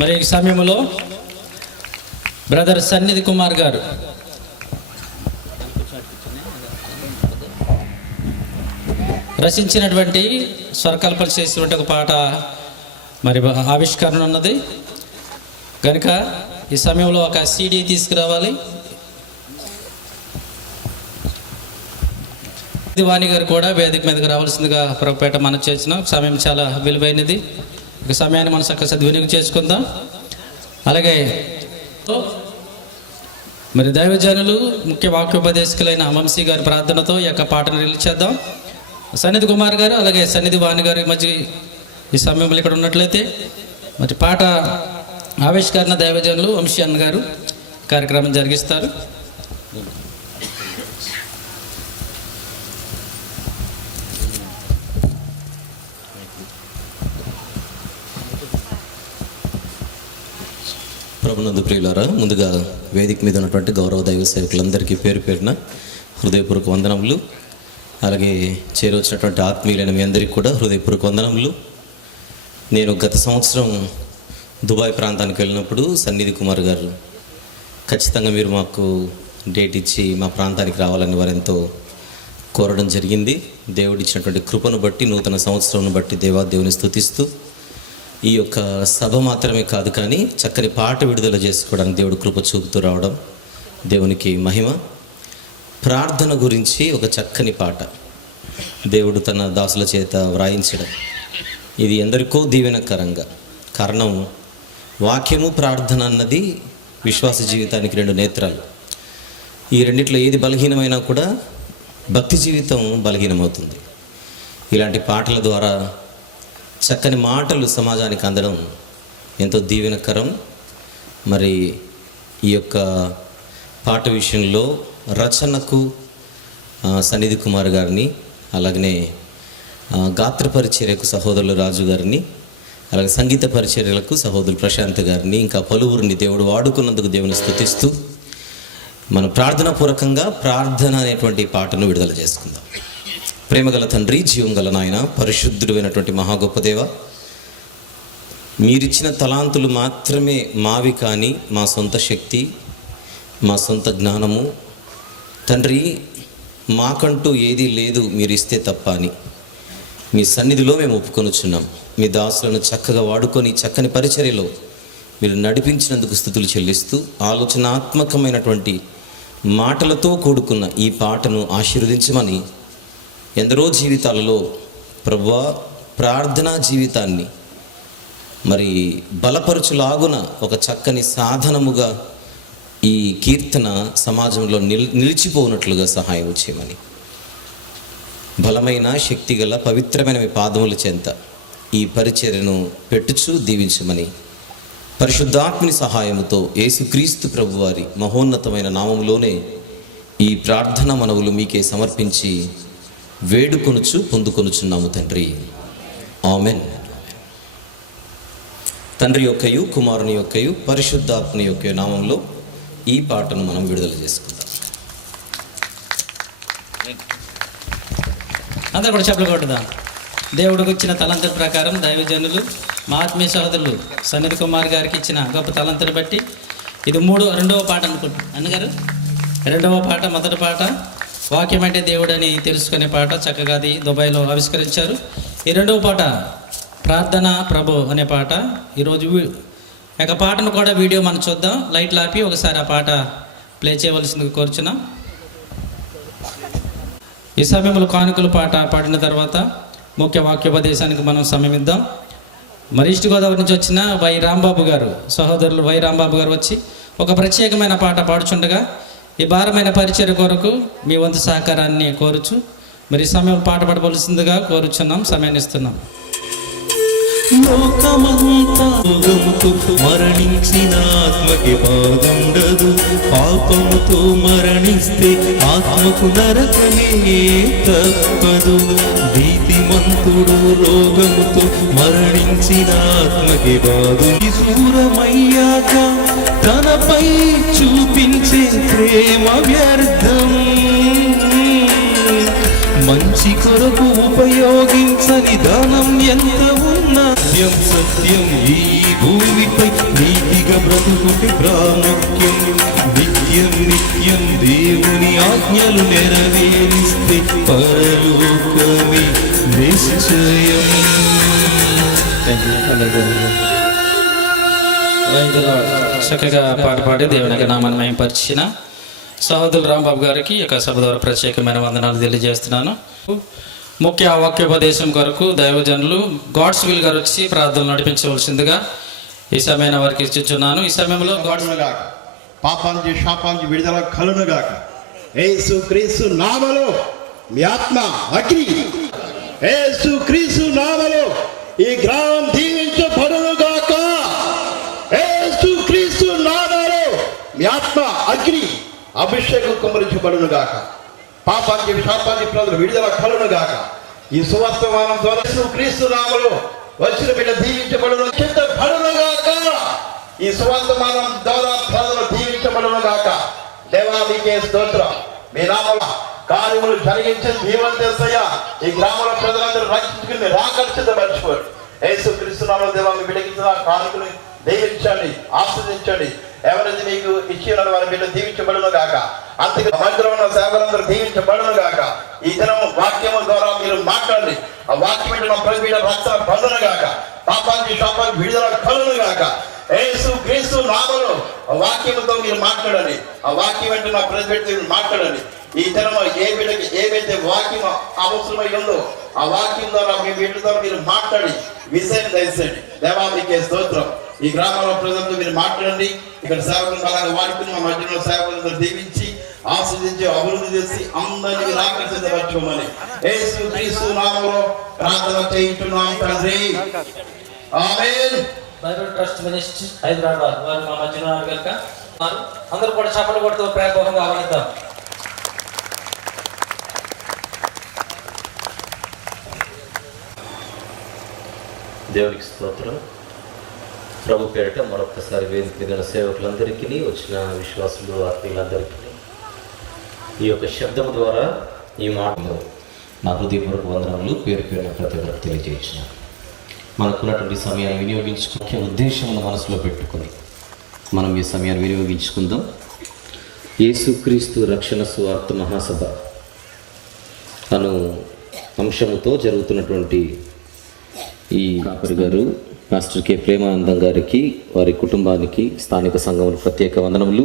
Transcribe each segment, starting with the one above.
మరి ఈ సమయంలో బ్రదర్ సన్నిధి కుమార్ గారు రచించినటువంటి స్వరకల్పన చేసినటువంటి ఒక పాట మరి ఆవిష్కరణ ఉన్నది కనుక ఈ సమయంలో ఒక సీడీ తీసుకురావాలి. వాణి గారు కూడా వేదిక మీదకి రావాల్సిందిగా ప్రభుపేట మనం చేసిన సమయం చాలా విలువైనది. ఒక సమయాన్ని మనం చక్కగా సద్వినియోగం చేసుకుందాం. అలాగే మరి దైవజనులు ముఖ్య వాక్యోపదేశకులైన వంశీ గారి ప్రార్థనతో ఈ యొక్క పాటను రిలీజ్ చేద్దాం. సన్నిధి కుమార్ గారు అలాగే సన్నిధి వాణి గారి మధ్య ఈ సమయంలో ఇక్కడ ఉన్నట్లయితే మరి పాట ఆవిష్కరణ దైవజనులు వంశీ అన్న గారు కార్యక్రమం జరిగిస్తారు. ప్రభునందు ప్రియులారా, ముందుగా వేదిక మీద ఉన్నటువంటి గౌరవ దైవ సేవకులందరికీ పేరు పేరున హృదయపూర్వక వందనములు. అలాగే చేరొచ్చినటువంటి ఆత్మీయులైన మీ అందరికీ కూడా హృదయపూర్వక వందనములు. నేను గత సంవత్సరం దుబాయ్ ప్రాంతానికి వెళ్ళినప్పుడు సన్నిధి కుమార్ గారు ఖచ్చితంగా మీరు మాకు డేట్ ఇచ్చి మా ప్రాంతానికి రావాలని వారెంతో కోరడం జరిగింది. దేవుడిచ్చినటువంటి కృపను బట్టి, నూతన సంవత్సరం బట్టి దేవాదేవుని స్తుతిస్తూ ఈ యొక్క సభ మాత్రమే కాదు కానీ చక్కని పాట విడుదల చేసుకోవడానికి దేవుడు కృప చూపుతూ రావడం దేవునికి మహిమ. ప్రార్థన గురించి ఒక చక్కని పాట దేవుడు తన దాసుల చేత వ్రాయించడం ఇది ఎందరికో దీవెనకరంగా. కారణం వాక్యము ప్రార్థన అన్నది విశ్వాస జీవితానికి రెండు నేత్రాలు. ఈ రెండిట్లో ఏది బలహీనమైనా కూడా భక్తి జీవితం బలహీనమవుతుంది. ఇలాంటి పాటల ద్వారా చక్కని మాటలు సమాజానికి అందడం ఎంతో దీవెనకరం. మరి ఈ యొక్క పాట విషయంలో రచనకు సన్నిధి కుమార్ గారిని, అలాగనే గాత్ర పరిచర్యకు సహోదరులు రాజు గారిని, అలాగే సంగీత పరిచర్యలకు సహోదరులు ప్రశాంత్ గారిని, ఇంకా పలువురిని దేవుడు వాడుకున్నందుకు దేవుని స్తుతిస్తూ మన ప్రార్థనాపూర్వకంగా ప్రార్థన అనేటువంటి పాటను విడుదల చేసుకుందాం. ప్రేమగల తండ్రి, జీవం గల నాయన, పరిశుద్ధుడైనటువంటి మహా గొప్ప దేవ, మీరిచ్చిన తలాంతులు మాత్రమే మావి కానీ మా సొంత శక్తి, మా సొంత జ్ఞానము తండ్రి మాకంటూ ఏదీ లేదు మీరు ఇస్తే తప్ప అని మీ సన్నిధిలో మేము ఒప్పుకొనుచున్నాం. మీ దాసులను చక్కగా వాడుకొని చక్కని పరిచర్యలో మీరు నడిపించినందుకు స్తుతులు చెల్లిస్తూ ఆలోచనాత్మకమైనటువంటి మాటలతో కూడుకున్న ఈ పాటను ఆశీర్వదించమని, ఎందరో జీవితాలలో ప్రభువా ప్రార్థనా జీవితాన్ని మరి బలపరచులాగున ఒక చక్కని సాధనముగా ఈ కీర్తన సమాజంలో నిలిచిపోనట్లుగా సహాయం చేయమని, బలమైన శక్తిగల పవిత్రమైన మీ పాదముల చెంత ఈ పరిచర్యను పెట్టుచు దీవించమని పరిశుద్ధాత్మని సహాయముతో యేసుక్రీస్తు ప్రభువారి మహోన్నతమైన నామములోనే ఈ ప్రార్థన మనవులు మీకే సమర్పించి వేడుకొనుచు పొందుకొనుచున్నాము తండ్రి. ఆమెన్. తండ్రి యొక్కయు, కుమారుని యొక్కయు, పరిశుద్ధాత్మని యొక్క నామంలో ఈ పాటను మనం విడుదల చేసుకుందాం. అందరూ కూడా చెప్పలు కొట్టుదాం. దేవుడికి ఇచ్చిన తలంతుల ప్రకారం దైవజనులు మా ఆత్మీయ సహోదరులు సన్నిధి కుమార్ గారికి ఇచ్చిన గొప్ప తలంతుని బట్టి ఇది రెండవ పాట అనుకుంటున్నాను అన్నగారు. రెండవ పాట, మొదటి పాట వాక్యం అంటే దేవుడు అని తెలుసుకునే పాట చక్కగా అది దుబాయ్లో ఆవిష్కరించారు. ఈ రెండవ పాట ప్రార్థన ప్రభు అనే పాట. ఈరోజు ఒక పాటను కూడా వీడియో మనం చూద్దాం. లైట్లు ఆపి ఒకసారి ఆ పాట ప్లే చేయవలసిందిగా కోరుచున్నాం. ఈ సమయంలో కానుకల పాట పాడిన తర్వాత ముఖ్య వాక్యోపదేశానికి మనం సమయం ఇద్దాం. మరి ఈస్ట్ గోదావరి నుంచి వచ్చిన వై రాంబాబు గారు, సహోదరులు వై రాంబాబు గారు వచ్చి ఒక ప్రత్యేకమైన పాట పాడుచుండగా ఈ భారమైన పరిచర్య కొరకు మీ వంతు సహకారాన్ని కోరుచు మరి సమయం పాట పాడవలసిందిగా కోరుచున్నాం. సమయాన్ని ఇస్తున్నాం. లోకమంతా భోగముతో మరణించిన ఆత్మకి బాగుండదు, పాపముతో మరణిస్తే ఆత్మకు నరకమే తప్పదు. నీతిమంతుడు రోగముతో మరణించిన ఆత్మకి బాగు దూరమయ్యాక తనపై చూపించే ప్రేమ వ్యర్థం. మంచి కొరకు ఉపయోగించని ధనం ఎంత ఉన్నా సత్యం ఈ భూమిపై బ్రతుకుటి ప్రాముఖ్యం. నిత్యం నిత్యం దేవుని ఆజ్ఞలు నెరవేరిస్తే పరలోకమే నిశ్చయం. రైతులు చక్కగా పాట పాడి దేవుని యొక్క నామాన్ని మహిమపరిచిన సహోదరులు రాంబాబు గారికి ఈ యొక్క సభ ద్వారా ప్రత్యేకమైన వందనాలు తెలియజేస్తున్నాను. ముఖ్య వాక్యోపదేశం కొరకు దైవజనులు గాడ్స్ విల్ గారు వచ్చి ప్రార్థనలు నడిపించవలసిందిగా ఈ సమయాన్ని వారికి ఇచ్చుచున్నాను. ఈ సమయంలో గాడ్స్ పాపానికి శాపానికి విడుదల కలునుగాక. యేసు క్రీస్తు నామములో మీ ఆత్మ అగ్ని. యేసు క్రీస్తు నామములో ఈ గ్రామం దీవించబడునుగాక. యేసు క్రీస్తు నామములో మీ ఆత్మ అగ్ని అభిషేకం కుమ్మరించబడునుగాక. పాపానికి శాపానికి ప్రజలు విడుదల కలునుగాక. ఈ సువర్తమానం ద్వారా యేసు క్రీస్తు నామములో వచ్చిన బిడ్డ దీవించబడును చింతబడునుగాక. ఈ సువర్తమానం ద్వారా ప్రజలు దీవించబడునుగాక. దేవా మీకే స్తోత్రం. మీ నామములో కార్యములు జరిగించి దీవెన చేస్తాయా. ఈ గ్రామంలో ప్రజలందరూ రక్షించుకుని రాకర్షితపరచుకోరు. యేసు క్రీస్తు నామములో దేవా మీ బిడ్డకిచ్చిన కానుకలు దీవించండి, ఆస్వాదించండి. ఎవరైతే మీకు ఇచ్చి ఉన్న వారి బిడ్డ దీవించబడును గాక. అంతగా మధ్యలో ఉన్న సేవలందరూ దీవించబడును గాక. ఈ దినం వాక్యము ద్వారా మీరు మాట్లాడండి. ఆ వాక్యం ఏంటో ప్రతి బిడ్డ రక్షణ పొందును గాక. పాపానికి శాపానికి విడుదల కలును గాక. యేసు క్రీస్తు నామములో ఆ వాక్యముతో మీరు మాట్లాడండి. ఆ వాక్యం ఏంటో నా ప్రతి బిడ్డ మాట్లాడండి. ఈ దినం ఏ బిడ్డకి ఏవైతే వాక్యం అవసరమై ఉందో ఆ వాక్యం ద్వారా మీ బిడ్డతో మీరు మాట్లాడి విషయాన్ని దయచేయండి. దేవా మీకే స్తోత్రం. ఈ గ్రామంలో ప్రజలతో మీరు మాట్లాడండి. ఇక్కడ సేవకులు అలాగే వాడుకుని మా మధ్యలో సేవకులందరూ దీవించి ఆస్వాదించి అభివృద్ధి చేసి అందరినీ ఆకర్షించవచ్చుమని యేసు క్రీస్తు నామములో ప్రార్థన చేయించున్నాం తండ్రి. ఆమేన్. బైబిల్ ట్రస్ట్ మినిస్ట్రీ హైదరాబాద్ వారు మా మధ్యలో ఉన్నారు కనుక అందరూ కూడా చప్పట్లు కొడుతూ ప్రేమపూర్వకంగా ఆహ్వానిద్దాం. దేవునికి స్తోత్రం. ప్రభు పేరిట మరొకసారి వేదిక మీద సేవకులందరికీ, వచ్చిన విశ్వాసులు, ఆత్మీయులందరికీ ఈ యొక్క శబ్దం ద్వారా ఈ మాటలు నా హృదయపూర్వక వందనములు పేరు పేరున ప్రతి ఒక్కరికి తెలియజేయించిన మనకున్నటువంటి సమయాన్ని వినియోగించుకునే ముఖ్య ఉద్దేశం మనసులో పెట్టుకొని మనం ఈ సమయాన్ని వినియోగించుకుందాం. యేసుక్రీస్తు రక్షణ సువార్త మహాసభ అను అంశముతో జరుగుతున్నటువంటి ఈ కాపరి గారు మాస్టర్ కె ప్రేమానందం గారికి, వారి కుటుంబానికి, స్థానిక సంఘములు ప్రత్యేక వందనములు.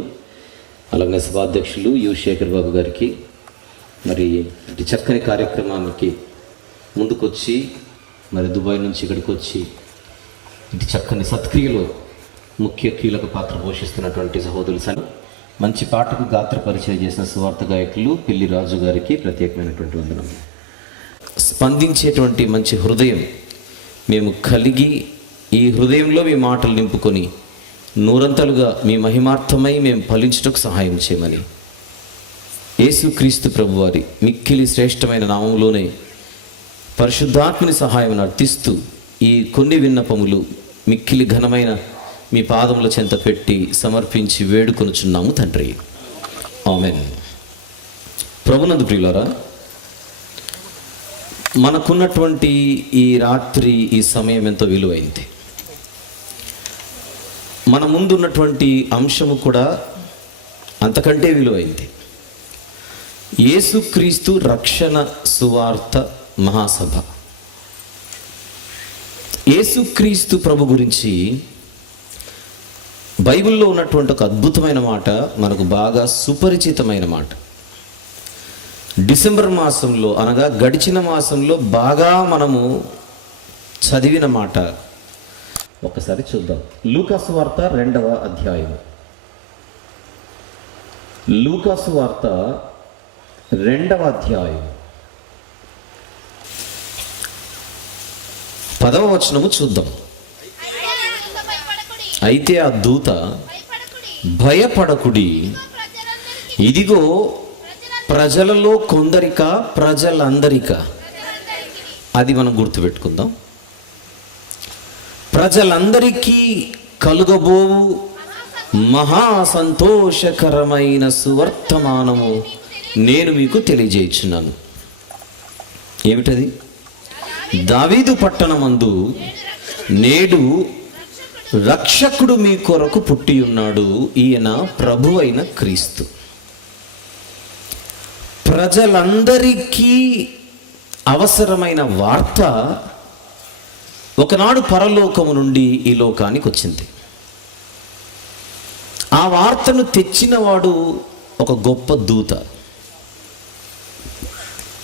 అలాగే సభాధ్యక్షులు యు శేఖర్ బాబు గారికి మరి ఇటు చక్కని కార్యక్రమానికి ముందుకొచ్చి మరి దుబాయ్ నుంచి ఇక్కడికి వచ్చి ఇటు చక్కని సత్క్రియలో ముఖ్య కీలక పాత్ర పోషిస్తున్నటువంటి సహోదరులు, మంచి పాటకు గాత్ర పరిచయం చేసిన సువార్త గాయకులు పిల్లి రాజు గారికి ప్రత్యేకమైనటువంటి వందనములు. స్పందించేటువంటి మంచి హృదయం మేము కలిగి ఈ హృదయంలో మీ మాటలు నింపుకొని నూరంతలుగా మీ మహిమార్థమై మేము ఫలించుటకు సహాయం చేయమని యేసుక్రీస్తు ప్రభువారి మిక్కిలి శ్రేష్టమైన నామంలోనే పరిశుద్ధాత్మని సహాయం అర్థిస్తూ ఈ కొన్ని విన్నపములు మిక్కిలి ఘనమైన మీ పాదముల చెంత పెట్టి సమర్పించి వేడుకొనుచున్నాము తండ్రి. ఆమెన్. ప్రభునందు ప్రియులారా, మనకున్నటువంటి ఈ రాత్రి ఈ సమయం ఎంతో విలువైంది. మన ముందున్నటువంటి అంశము కూడా అంతకంటే విలువైంది. యేసుక్రీస్తు రక్షణ సువార్త మహాసభ. యేసుక్రీస్తు ప్రభు గురించి బైబిల్లో ఉన్నటువంటి ఒక అద్భుతమైన మాట, మనకు బాగా సుపరిచితమైన మాట. డిసెంబర్ మాసంలో అనగా గడిచిన మాసంలో బాగా మనము చదివిన మాట ఒకసారి చూద్దాం. లూకాసు వార్త 2వ అధ్యాయం. లూకాసు వార్త 2వ అధ్యాయం 10వ వచనము చూద్దాం. అయితే ఆ దూత భయపడకుడి, ఇదిగో ప్రజలలో కొందరిక ప్రజలందరిక. అది మనం గుర్తుపెట్టుకుందాం. ప్రజలందరికీ కలుగబోవు మహా సంతోషకరమైన సువర్తమానము నేను మీకు తెలియజేయుచున్నాను. ఏమిటది? దావీదు పట్టణమందు నేడు రక్షకుడు మీ కొరకు పుట్టి ఉన్నాడు, ఈయన ప్రభు అయిన క్రీస్తు. ప్రజలందరికీ అవసరమైన వార్త ఒకనాడు పరలోకము నుండి ఈ లోకానికి వచ్చింది. ఆ వార్తను తెచ్చినవాడు ఒక గొప్ప దూత.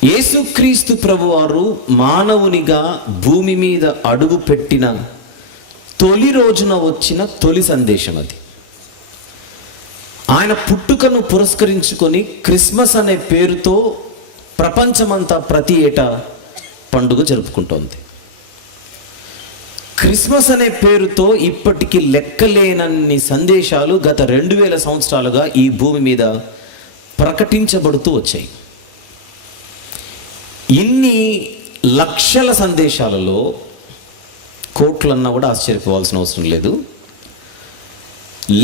యేసుక్రీస్తు ప్రభువారు మానవునిగా భూమి మీద అడుగు పెట్టిన తొలి రోజున వచ్చిన తొలి సందేశం అది. ఆయన పుట్టుకను పురస్కరించుకొని క్రిస్మస్ అనే పేరుతో ప్రపంచమంతా ప్రతి ఏటా పండుగ జరుపుకుంటోంది. క్రిస్మస్ అనే పేరుతో ఇప్పటికీ లెక్కలేనన్ని సందేశాలు గత 2000 సంవత్సరాలుగా ఈ భూమి మీద ప్రకటించబడుతూ వచ్చాయి. ఇన్ని లక్షల సందేశాలలో కోట్లన్నా కూడా ఆశ్చర్యపోవాల్సిన అవసరం లేదు.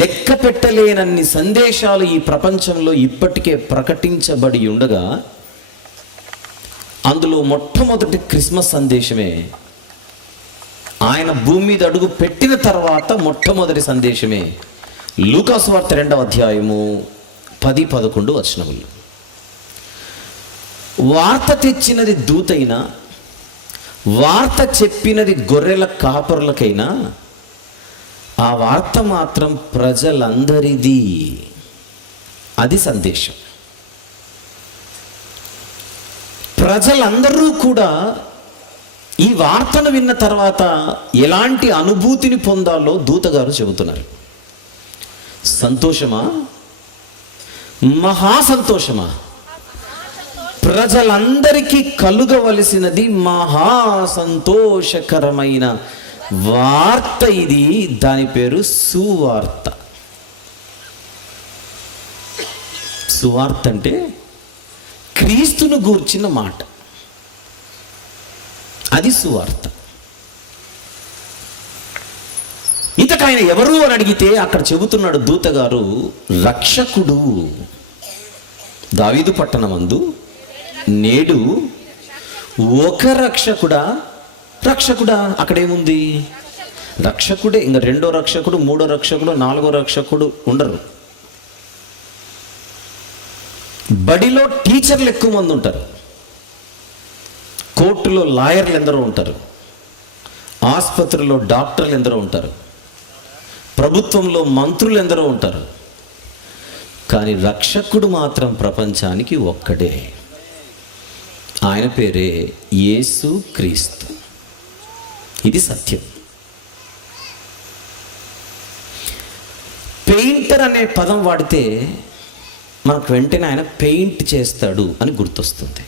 లెక్క పెట్టలేనన్ని సందేశాలు ఈ ప్రపంచంలో ఇప్పటికే ప్రకటించబడి ఉండగా అందులో మొట్టమొదటి క్రిస్మస్ సందేశమే, ఆయన భూమి మీద అడుగు పెట్టిన తర్వాత మొట్టమొదటి సందేశమే లూకా సువార్త 2వ అధ్యాయము 10-11 వచనములు. వార్త తెచ్చినది దూతైనా, వార్త చెప్పినది గొర్రెల కాపరులకైనా, ఆ వార్త మాత్రం ప్రజలందరిది. అది సందేశం. ప్రజలందరూ కూడా ఈ వార్తను విన్న తర్వాత ఎలాంటి అనుభూతిని పొందాలో దూతగారు చెబుతున్నారు. సంతోషమా, మహా సంతోషమా? ప్రజలందరికీ కలుగవలసినది మహా సంతోషకరమైన వార్త ఇది. దాని పేరు సువార్త. సువార్త అంటే క్రీస్తును గూర్చిన మాట, అది సువార్త. ఇంతకాయన ఎవరు అని అడిగితే అక్కడ చెబుతున్నాడు దూతగారు, రక్షకుడు దావీదు పట్టణమందు నేడు ఒక రక్షకుడా. రక్షకుడా అక్కడేముంది? రక్షకుడే. ఇంకా 2వ రక్షకుడు, 3వ రక్షకుడు, 4వ రక్షకుడు ఉండరు. బడిలో టీచర్లు ఎక్కువ మంది ఉంటారు, కోర్టులో లాయర్లు ఎందరో ఉంటారు, ఆసుపత్రిలో డాక్టర్లు ఎందరో ఉంటారు, ప్రభుత్వంలో మంత్రులు ఎందరో ఉంటారు. కానీ రక్షకుడు మాత్రం ప్రపంచానికి ఒక్కడే. ఆయన పేరే యేసు క్రీస్తు. ఇది సత్యం. పెయింటర్ అనే పదం వాడితే మనకు వెంటనే ఆయన పెయింట్ చేస్తాడు అని గుర్తొస్తుంది.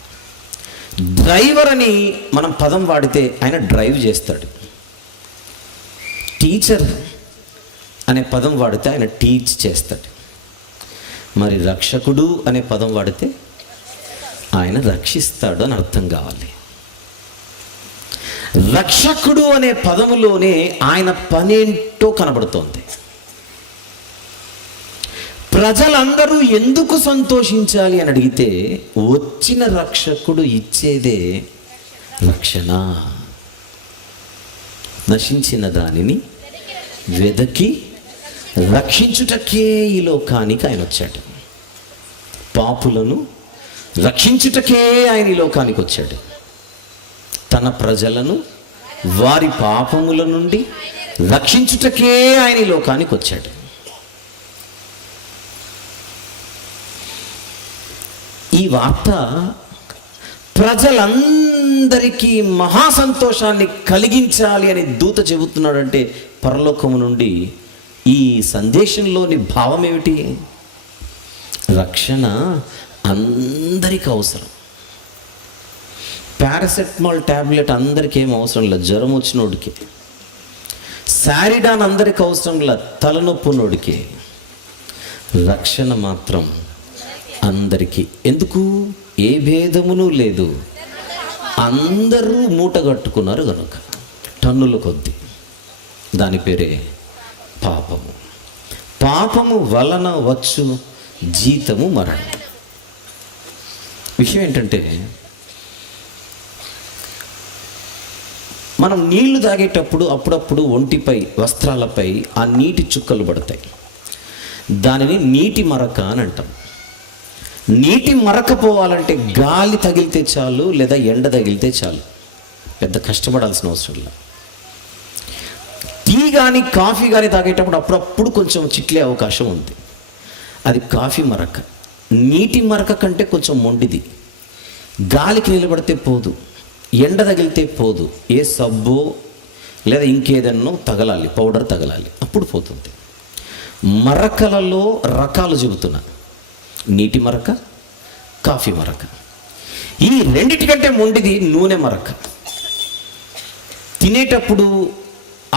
డ్రైవర్ అని మనం పదం వాడితే ఆయన డ్రైవ్ చేస్తాడు. టీచర్ అనే పదం వాడితే ఆయన టీచ్ చేస్తాడు. మరి రక్షకుడు అనే పదం వాడితే ఆయన రక్షిస్తాడు అని అర్థం కావాలి. రక్షకుడు అనే పదములోనే ఆయన పనేంటో కనబడుతోంది. ప్రజలందరూ ఎందుకు సంతోషించాలి అని అడిగితే వచ్చిన రక్షకుడు ఇచ్చేదే రక్షణ. నశించిన దానిని వెదకి రక్షించుటకే ఈ లోకానికి ఆయన వచ్చాడు. పాపులను రక్షించుటకే ఆయన ఈ లోకానికి వచ్చాడు. తన ప్రజలను వారి పాపముల నుండి రక్షించుటకే ఆయన ఈ లోకానికి వచ్చాడు. ఈ వార్త ప్రజలందరికీ మహా సంతోషాన్ని కలిగించాలి అని దూత చెబుతున్నాడంటే పరలోకము నుండి ఈ సందేశంలోని భావం ఏమిటి? రక్షణ అందరికీ అవసరం. పారాసెటమాల్ ట్యాబ్లెట్ అందరికీ ఏం అవసరం లేదు, జ్వరం వచ్చినోడికి. సారిడాన్ అందరికి అవసరం లేదు, తలనొప్పునోడికి. రక్షణ మాత్రం అందరికీ. ఎందుకు? ఏ భేదమును లేదు, అందరూ మూట కట్టుకున్నారు కనుక టన్నుల కొద్ది. దాని పేరే పాపము. పాపము వలన వచ్చు జీతము మరణం. విషయం ఏంటంటే మనం నీళ్లు తాగేటప్పుడు అప్పుడప్పుడు ఒంటిపై వస్త్రాలపై ఆ నీటి చుక్కలు పడతాయి. దానిని నీటి మరక అని అంటాం. నీటి మరక పోవాలంటే గాలి తగిలితే చాలు, లేదా ఎండ తగిలితే చాలు, పెద్ద కష్టపడాల్సిన అవసరం లేదు. టీ కానీ కాఫీ కానీ తాగేటప్పుడు అప్పుడప్పుడు కొంచెం చిట్లే అవకాశం ఉంది. అది కాఫీ మరక. నీటి మరక కంటే కొంచెం మొండిది. గాలికి నిలబడితే పోదు, ఎండ తగిలితే పోదు, ఏ సబ్బో లేదా ఇంకేదన్నో తగలాలి, పౌడర్ తగలాలి, అప్పుడు పోతుంది. మరకలలో రకాలు చెబుతున్నా, నీటి మరక, కాఫీ మరక. ఈ రెండిటికంటే మొండిది నూనె మరక. తినేటప్పుడు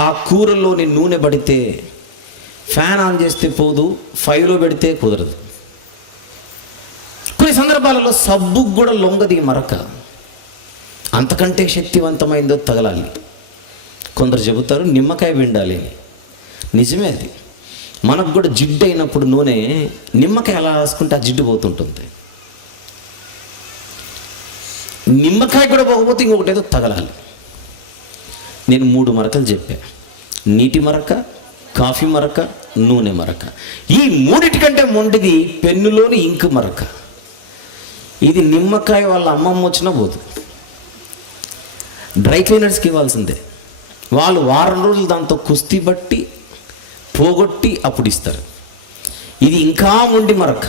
ఆ కూరలోని నూనె పడితే ఫ్యాన్ ఆన్ చేస్తే పోదు, 5లో పెడితే కుదరదు. కొన్ని సందర్భాలలో సబ్బుకు కూడా లొంగది మరక. అంతకంటే శక్తివంతమైందో తగలాలి. కొందరు చెబుతారు నిమ్మకాయ పిండాలి అని. నిజమే అది. మనకు కూడా జిడ్డు అయినప్పుడు నూనె నిమ్మకాయ అలా రాసుకుంటే ఆ జిడ్డు పోతుంటుంది. నిమ్మకాయ కూడా పోకపోతే ఇంకొకటి ఏదో తగలాలి. నేను 3 మరకలు చెప్పా: నీటి మరక, కాఫీ మరక, నూనె మరక. ఈ మూడిటికంటే మొండిది పెన్నులోని ఇంకు మరక. ఇది నిమ్మకాయ వాళ్ళ అమ్మమ్మ వచ్చినా పోదు, డ్రై క్లీనర్స్కి ఇవ్వాల్సిందే. వాళ్ళు వారం రోజులు దాంతో కుస్తీ బట్టి పోగొట్టి అప్పుడు ఇస్తారు. ఇది ఇంకా మొండి మరక,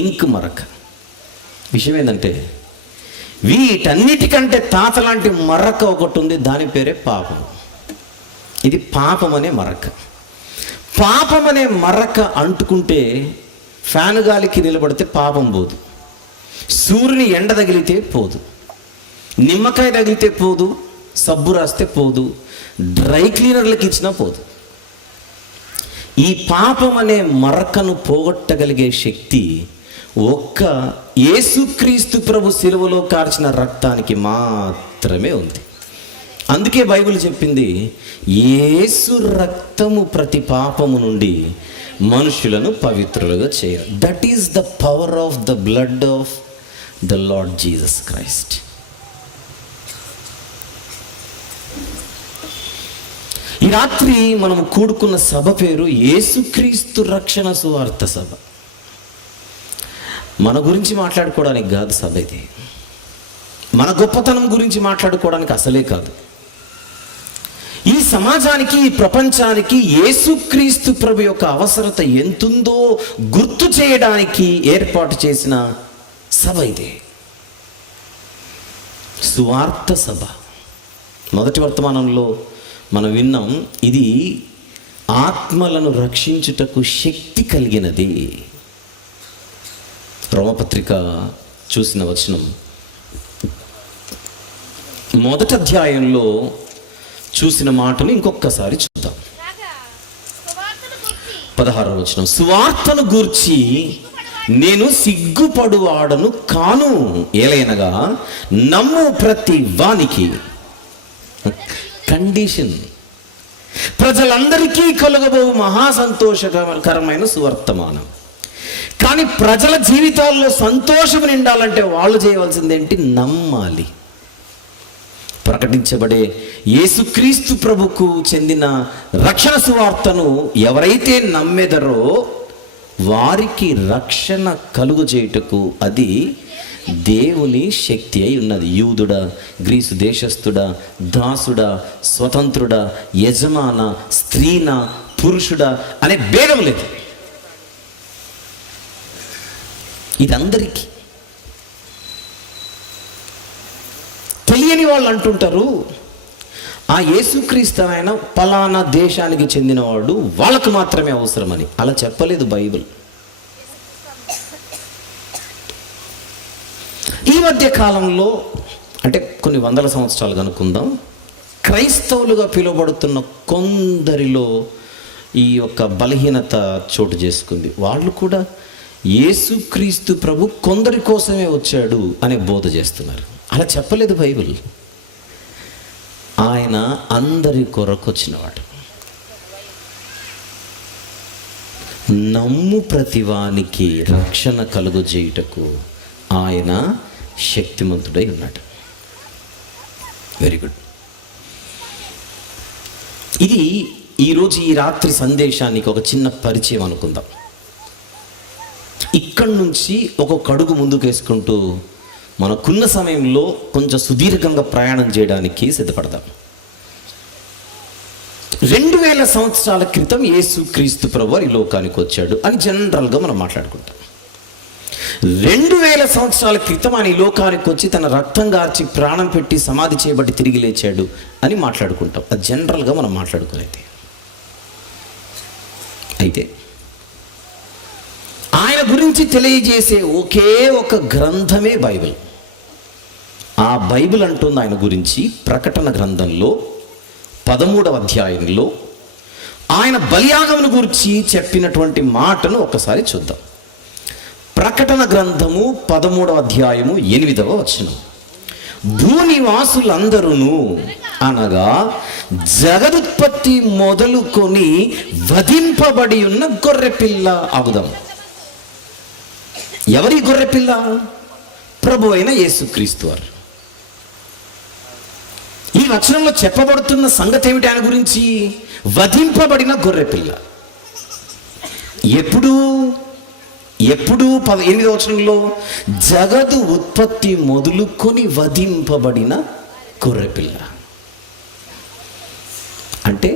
ఇంక్ మరక. విషయం ఏంటంటే వీటన్నిటికంటే తాత లాంటి మరక ఒకటి ఉంది, దాని పేరే పాపం. ఇది పాపం అనే మరక. పాపం అనే మరక అంటుకుంటే ఫ్యాన్ గాలికి నిలబడితే పాపం పోదు, సూర్యుని ఎండ తగిలితే పోదు, నిమ్మకాయ తగిలితే పోదు, సబ్బు రాస్తే పోదు, డ్రై క్లీనర్లకు ఇచ్చినా పోదు. ఈ పాపం అనే మరకను పోగొట్టగలిగే శక్తి ఒక్క యేసుక్రీస్తు ప్రభు శిలువలో కార్చిన రక్తానికి మాత్రమే ఉంది. అందుకే బైబిల్ చెప్పింది, యేసు రక్తము ప్రతి పాపము నుండి మనుషులను పవిత్రులుగా చేయరు. That is the power of the blood of the lord Jesus Christ. ఈ రాత్రి మనము కూడుకున్న సభ పేరు యేసుక్రీస్తు రక్షణ సువార్త సభ. మన గురించి మాట్లాడుకోవడానికి కాదు సభ ఇది. మన గొప్పతనం గురించి మాట్లాడుకోవడానికి అసలే కాదు. ఈ సమాజానికి, ఈ ప్రపంచానికి యేసుక్రీస్తు ప్రభు యొక్క అవసరత ఎంతుందో గుర్తు చేయడానికి ఏర్పాటు చేసిన సభ ఇదే, సువార్త సభ. మొదటి వర్తమానంలో మనం విన్నాం, ఇది ఆత్మలను రక్షించుటకు శక్తి కలిగినది. రోమపత్రిక చూసిన వచనం 1వ అధ్యాయంలో చూసిన మాటను ఇంకొకసారి చూద్దాం. 16వ వచనం, సువార్తను గూర్చి నేను సిగ్గుపడువాడను కాను, ఏలైనగా నమ్ము ప్రతి వానికి. కండిషన్, ప్రజలందరికీ కలుగబో మహాసంతోషకరమైన సువర్తమానం. కానీ ప్రజల జీవితాల్లో సంతోషం నిండాలంటే వాళ్ళు చేయవలసిందేంటి? నమ్మాలి. ప్రకటించబడే యేసుక్రీస్తు ప్రభుకు చెందిన రక్షణ సువార్తను ఎవరైతే నమ్మెదరో వారికి రక్షణ కలుగు చేయుటకు అది దేవుని శక్తి అయి ఉన్నది. యూదుడా, గ్రీసు దేశస్థుడా, దాసుడా, స్వతంత్రుడా, యజమాన, స్త్రీనా, పురుషుడా అనే భేదం లేదు. ఇది అందరికీ. తెలియని వాళ్ళు అంటుంటారు, ఆ యేసుక్రీస్తు ఆయన పలానా దేశానికి చెందినవాడు, వాళ్ళకు మాత్రమే అవసరమని. అలా చెప్పలేదు బైబిల్. ఈ మధ్య కాలంలో, అంటే కొన్ని వందల సంవత్సరాలు కనుక్కుందాం, క్రైస్తవులుగా పిలువబడుతున్న కొందరిలో ఈ యొక్క బలహీనత చోటు చేసుకుంది. వాళ్ళు కూడా యేసుక్రీస్తు ప్రభు కొందరి కోసమే వచ్చాడు అనే బోధ చేస్తున్నారు. అలా చెప్పలేదు బైబిల్. ఆయన అందరి కొరకు వచ్చినవాడు. నమ్ము ప్రతివానికి రక్షణ కలుగు చేయుటకు ఆయన శక్తిమంతుడై ఉన్నాడు. Very good. ఈరోజు ఈ రాత్రి సందేశానికి ఒక చిన్న పరిచయం అనుకుందాం. ఇక్కడి నుంచి ఒక్కొక్క అడుగు ముందుకు వేసుకుంటూ మనకున్న సమయంలో కొంచెం సుదీర్ఘంగా ప్రయాణం చేయడానికి సిద్ధపడదాం. 2000 సంవత్సరాల క్రితం యేసు క్రీస్తు ప్రభువు ఈ లోకానికి వచ్చాడు అని జనరల్గా మనం మాట్లాడుకుంటాం. 2000 సంవత్సరాల క్రితం ఆయన ఈ లోకానికి వచ్చి తన రక్తం గార్చి ప్రాణం పెట్టి సమాధి చేయబట్టి తిరిగి లేచాడు అని మాట్లాడుకుంటాం. అది జనరల్గా మనం మాట్లాడుకునేది. అయితే ఆయన గురించి తెలియజేసే ఒకే ఒక గ్రంథమే బైబిల్. ఆ బైబిల్ అంటుంది ఆయన గురించి ప్రకటన గ్రంథంలో 13వ అధ్యాయంలో ఆయన బలియాగమును గురించి చెప్పినటువంటి మాటను ఒకసారి చూద్దాం. ప్రకటన గ్రంథము 13వ అధ్యాయము 8వ వచనం. భూనివాసులందరూ అనగా జగదుత్పత్తి మొదలుకొని వధింపబడి ఉన్న గొర్రెపిల్ల ఆగుదాం. ఎవరి గొర్రెపిల్ల? ప్రభు అయిన యేసుక్రీస్తు వారు. ఈ వచనంలో చెప్పబడుతున్న సంగతి ఏమిటి? ఆయన గురించి వధింపబడిన గొర్రెపిల్ల. ఎప్పుడు 8వ వచనంలో జగదు ఉత్పత్తి మొదలుకొని వధింపబడిన గొర్రెపిల్ల. అంటే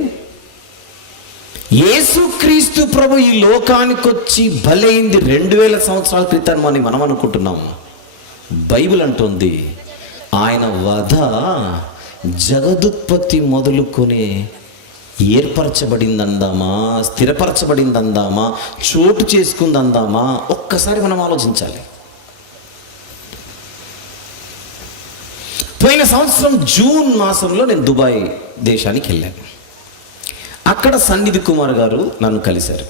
యేసుక్రీస్తు ప్రభు ఈ లోకానికి వచ్చి బలైంది 2000 సంవత్సరాల క్రితం అని మనం అనుకుంటున్నాము. బైబిల్ అంటుంది ఆయన వధ జగదుత్పత్తి మొదలుకొని ఏర్పరచబడిందందామా, స్థిరపరచబడిందందామా, చోటు చేసుకుందందామా? ఒక్కసారి మనం ఆలోచించాలి. పోయిన సంవత్సరం జూన్ మాసంలో నేను దుబాయ్ దేశానికి వెళ్ళాను. అక్కడ సన్నిధి కుమార్ గారు నన్ను కలిశారు.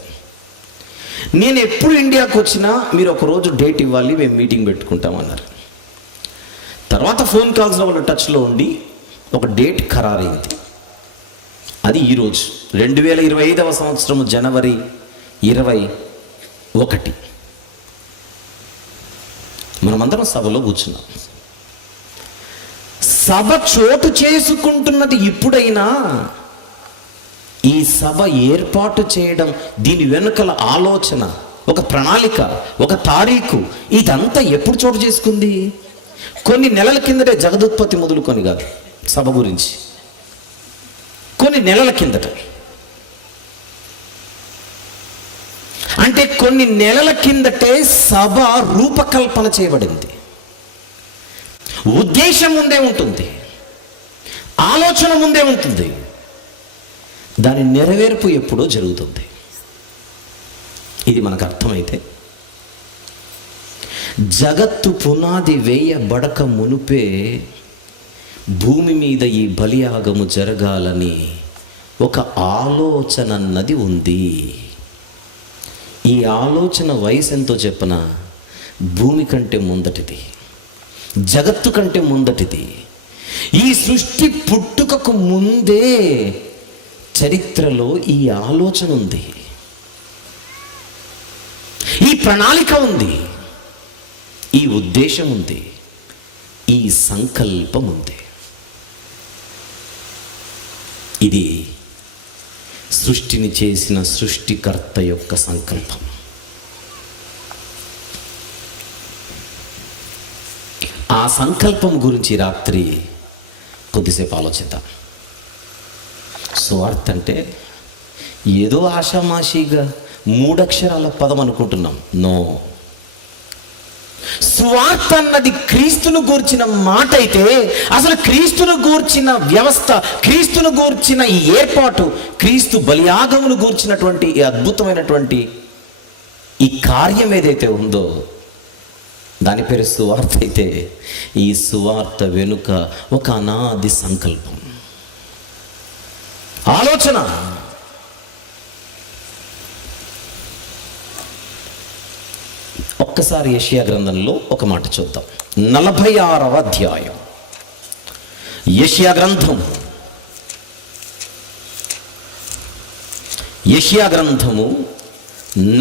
నేను ఎప్పుడు ఇండియాకు వచ్చినా మీరు ఒకరోజు డేట్ ఇవ్వాలి, మేము మీటింగ్ పెట్టుకుంటామన్నారు. తర్వాత ఫోన్ కాల్స్లో వాళ్ళ టచ్లో ఉండి ఒక డేట్ ఖరారైంది. అది ఈరోజు 2025వ సంవత్సరం జనవరి 21. మనమందరం సభలో కూర్చున్నాం. సభ చోటు చేసుకుంటున్నది ఇప్పుడైనా ఈ సభ ఏర్పాటు చేయడం, దీని వెనుకల ఆలోచన, ఒక ప్రణాళిక, ఒక తారీఖు, ఇదంతా ఎప్పుడు చోటు చేసుకుంది? కొన్ని నెలల కిందటే జగదుత్పత్తి మొదలుకొని కాదు, సభ గురించి కొన్ని నెలల కిందట. అంటే కొన్ని నెలల కిందటే సభ రూపకల్పన చేయబడింది. ఉద్దేశం ముందే ఉంటుంది, ఆలోచన ముందే ఉంటుంది, దాని నెరవేర్పు ఎప్పుడో జరుగుతుంది. ఇది మనకు అర్థమైతే జగత్తు పునాది వేయబడక మునుపే భూమి మీద ఈ బలియాగము జరగాలని ఒక ఆలోచన అన్నది ఉంది. ఈ ఆలోచన వయసు ఎంతో చెప్పన భూమి కంటే ముందటిది, జగత్తు కంటే ముందటిది. ఈ సృష్టి పుట్టుకకు ముందే చరిత్రలో ఈ ఆలోచన ఉంది, ఈ ప్రణాళిక ఉంది, ఈ ఉద్దేశం ఉంది, ఈ సంకల్పం ఉంది. ఇది సృష్టిని చేసిన సృష్టికర్త యొక్క సంకల్పం. ఆ సంకల్పం గురించి రాత్రి కొద్దిసేపు ఆలోచిద్దాం. సువార్త అంటే ఏదో ఆషామాషిగా 3 అక్షరాల పదం అనుకుంటున్నాం. నో, సువార్త అన్నది క్రీస్తును గూర్చిన మాట అయితే, అసలు క్రీస్తును గూర్చిన వ్యవస్థ, క్రీస్తును గూర్చిన ఈ ఏర్పాటు, క్రీస్తు బలియాగమును గూర్చినటువంటి ఈ అద్భుతమైనటువంటి ఈ కార్యం ఏదైతే ఉందో దాని పేరు సువార్త అయితే, ఈ సువార్త వెనుక ఒక అనాది సంకల్పం, ఆలోచన. ఒక్కసారి యెషయా గ్రంథంలో ఒక మాట చూద్దాం. 46వ అధ్యాయం యెషయా గ్రంథం. యెషయా గ్రంథము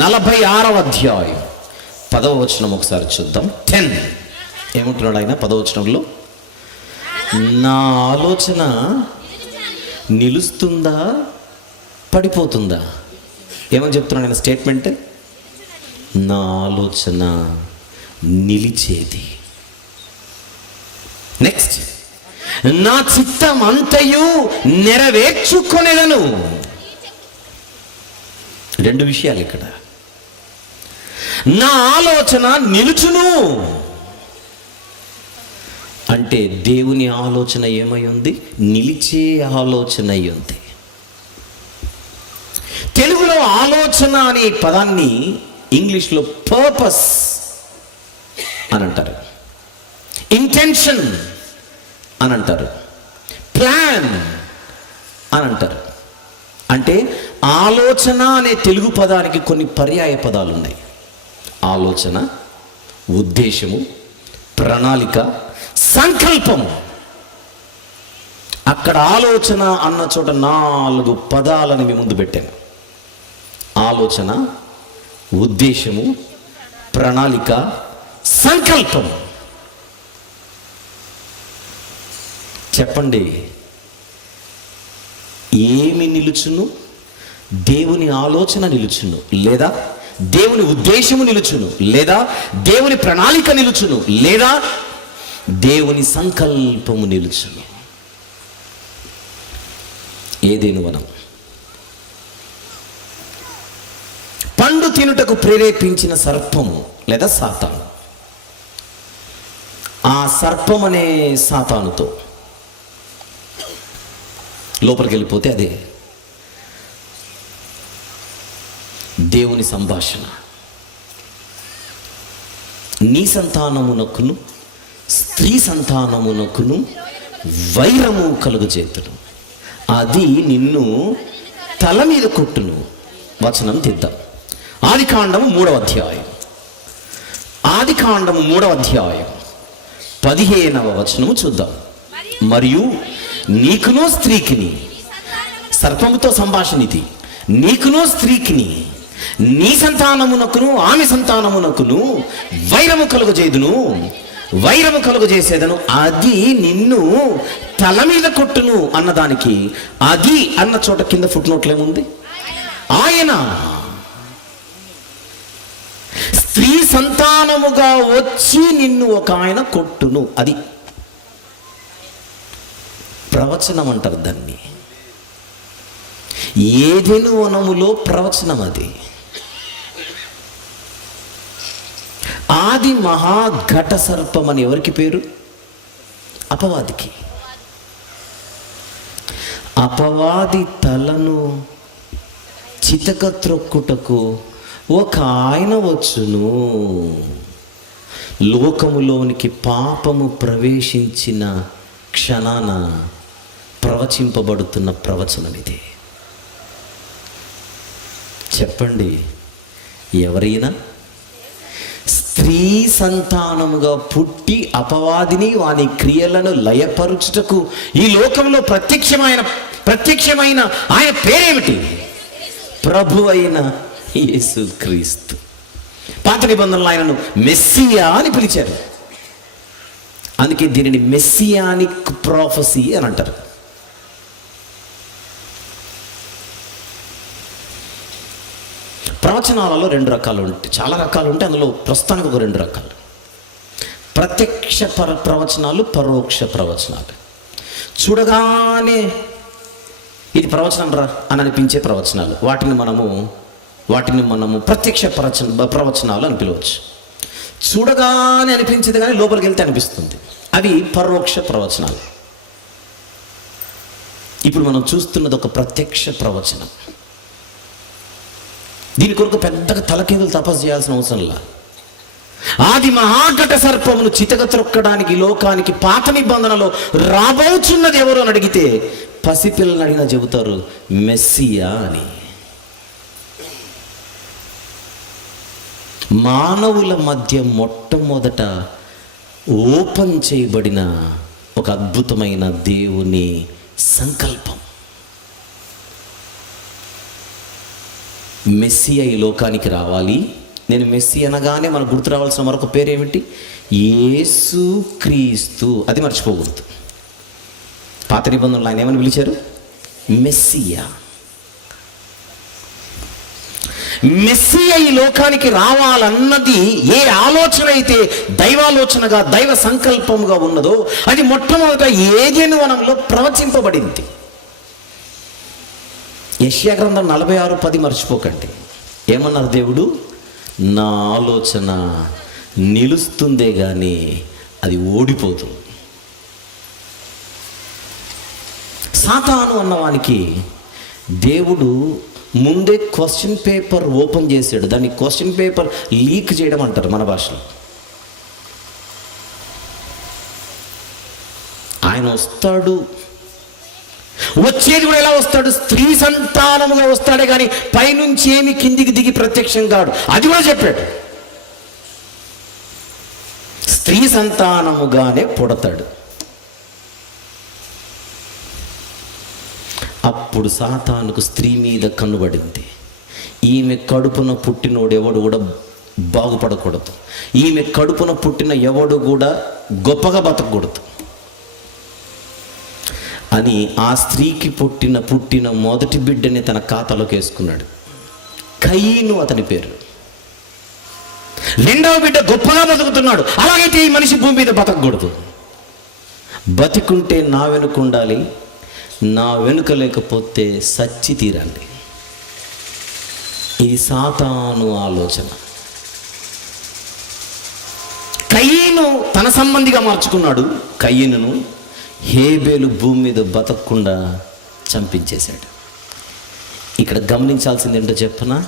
46వ అధ్యాయం 10వ వచనం ఒకసారి చూద్దాం. 10 ఏమంటున్నాడు ఆయన 10వ వచనంలో? నా ఆలోచన నిలుస్తుందా పడిపోతుందా? ఏమని చెప్తున్నాను నేను స్టేట్మెంట్? నా ఆలోచన నిలిచేది. నెక్స్ట్, నా చిత్తం అంతయు నెరవేర్చుకొనేదను. రెండు విషయాలు ఇక్కడ. నా ఆలోచన నిలుచును అంటే దేవుని ఆలోచన ఏమై ఉంది? నిలిచే ఆలోచన అయి ఉంది. తెలుగులో ఆలోచన అనే పదాన్ని ఇంగ్లీష్లో పర్పస్ అని అంటారు, ఇంటెన్షన్ అని అంటారు, ప్లాన్ అని అంటారు. అంటే ఆలోచన అనే తెలుగు పదానికి కొన్ని పర్యాయ పదాలు ఉన్నాయి. ఆలోచన, ఉద్దేశము, ప్రణాళిక, సంకల్పం. అక్కడ ఆలోచన అన్న చోట 4 పదాలను మీ ముందు పెట్టాను. ఆలోచన, ఉద్దేశము, ప్రణాళిక, సంకల్పం. చెప్పండి, ఏమి నిలుచును? దేవుని ఆలోచన నిలుచును, లేదా దేవుని ఉద్దేశము నిలుచును, లేదా దేవుని ప్రణాళిక నిలుచును, లేదా దేవుని సంకల్పము నిలుచును. ఏదేను వనం పండు తినుటకు ప్రేరేపించిన సర్పము లేదా సాతాను. ఆ సర్పం అనే సాతానుతో లోపలికి వెళ్ళిపోతే అదే దేవుని సంభాషణ. నీ సంతానమునకును స్త్రీ సంతానమునకును వైరము కలుగజేతును, అది నిన్ను తల మీద కొట్టును. వచనం తీద్దాం. ఆదికాండము 3వ అధ్యాయం, ఆదికాండము 3వ అధ్యాయం 15వ వచనము చూద్దాం. మరియు నీకును స్త్రీకిని, సర్పముతో సంభాషణ ఇది, నీకును స్త్రీకిని నీ సంతానమునకును ఆమె సంతానమునకును వైరము కలుగజేదును, వైరము కలుగజేసేదను, అది నిన్ను తల మీద కొట్టును అన్నదానికి అది అన్న చోట కింద ఫుట్ నోట్లో ఏముంది? ఆయన స్త్రీ సంతానముగా వచ్చి నిన్ను ఒక ఆయన కొట్టును. అది ప్రవచనం అంటారు దాన్ని. ఏదెను వనములో ప్రవచనం అది. ఆది మహాఘట సర్పం అని ఎవరికి పేరు? అపవాదికి. అపవాది తలను చితక త్రొక్కుటకు ఒక ఆయన వచ్చును. లోకములోనికి పాపము ప్రవేశించిన క్షణాన ప్రవచింపబడుతున్న ప్రవచనం ఇది. చెప్పండి, ఎవరైనా స్త్రీ సంతానముగా పుట్టి అపవాదిని వాని క్రియలను లయపరుచుటకు ఈ లోకంలో ప్రత్యక్షమైన ఆయన పేరేమిటి? ప్రభు అయిన యేసుక్రీస్తు. పాత నిబంధనలో ఆయనను మెస్సియా అని పిలిచారు. అందుకే దీనిని మెస్సియానిక్ ప్రాఫెసీ అని అంటారు. ప్రవచనాలలో 2 రకాలు ఉంటాయి, చాలా రకాలు ఉంటాయి. అందులో ప్రస్తుతానికి ఒక 2 రకాలు: ప్రత్యక్ష ప్రవచనాలు, పరోక్ష ప్రవచనాలు. చూడగానే ఇది ప్రవచనం రా అని అనిపించే ప్రవచనాలు, వాటిని మనము ప్రత్యక్ష ప్రవచనాలు అని పిలవచ్చు. చూడగానే అనిపించేది కానీ లోపలికి వెళ్తే అనిపిస్తుంది, అవి పరోక్ష ప్రవచనాలు. ఇప్పుడు మనం చూస్తున్నది ఒక ప్రత్యక్ష ప్రవచనం. దీని కొరకు పెద్దగా తలకేదులు తపస్సు చేయాల్సిన అవసరంలా. ఆది మహాఘట సర్పమును చితక త్రొక్కడానికి లోకానికి పాత నిబంధనలో రాబోచున్నది ఎవరు అని అడిగితే పసిపిల్లని అడిగినా చెబుతారు మెస్సియా అని. మానవుల మధ్య మొట్టమొదట ఓపెన్ చేయబడిన ఒక అద్భుతమైన దేవుని సంకల్పం. మెస్సియా ఈ లోకానికి రావాలి. నేను మెస్సి అనగానే మనకు గుర్తు రావాల్సిన మరొక పేరేమిటి? యేసుక్రీస్తు. అది మర్చిపోకూడదు. పాత నిబంధనలు ఆయన ఏమని పిలిచారు? మెస్సియా. మెస్సియా ఈ లోకానికి రావాలన్నది ఏ ఆలోచన అయితే దైవాలోచనగా దైవ సంకల్పముగా ఉన్నదో అది మొట్టమొదట ఏదెను వనంలో ప్రవచింపబడింది. యెషయా గ్రంథం 46:10 మర్చిపోకండి. ఏమన్నారు దేవుడు? నా ఆలోచన నిలుస్తుందే కానీ అది ఓడిపోదు. సాతాను అన్నవానికి దేవుడు ముందే క్వశ్చన్ పేపర్ ఓపెన్ చేశాడు. దాన్ని క్వశ్చన్ పేపర్ లీక్ చేయడం అంటారు మన భాషలో. ఆయన వస్తాడు, వచ్చేది కూడా ఎలా వస్తాడు? స్త్రీ సంతానముగా వస్తాడే కానీ పైనుంచి ఏమి కిందికి దిగి ప్రత్యక్షం కాడు. అది కూడా చెప్పాడు. స్త్రీ సంతానముగానే పుడతాడు. అప్పుడు సాతానుకు స్త్రీ మీద కన్నుబడింది. ఈమె కడుపున పుట్టినోడు ఎవడు కూడా బాగుపడకూడదు, ఈమె కడుపున పుట్టిన ఎవడు కూడా గొప్పగా బతకూడదు అని ఆ స్త్రీకి పుట్టిన మొదటి బిడ్డని తన ఖాతాలోకి వేసుకున్నాడు. కయీను అతని పేరు. రెండవ బిడ్డ గొప్పగా బతుకుతున్నాడు. అలాగైతే ఈ మనిషి భూమి మీద బతకూడదు. బతికుంటే నా వెనుక ఉండాలి, నా వెనుక లేకపోతే సచ్చి తీరండి. ఇది సాతాను ఆలోచన. కయీను తన సంబంధిగా మార్చుకున్నాడు. కయీనును హేబేలు భూమి మీద బతకకుండా చంపించేశాడు. ఇక్కడ గమనించాల్సింది ఏంటో చెప్పనా?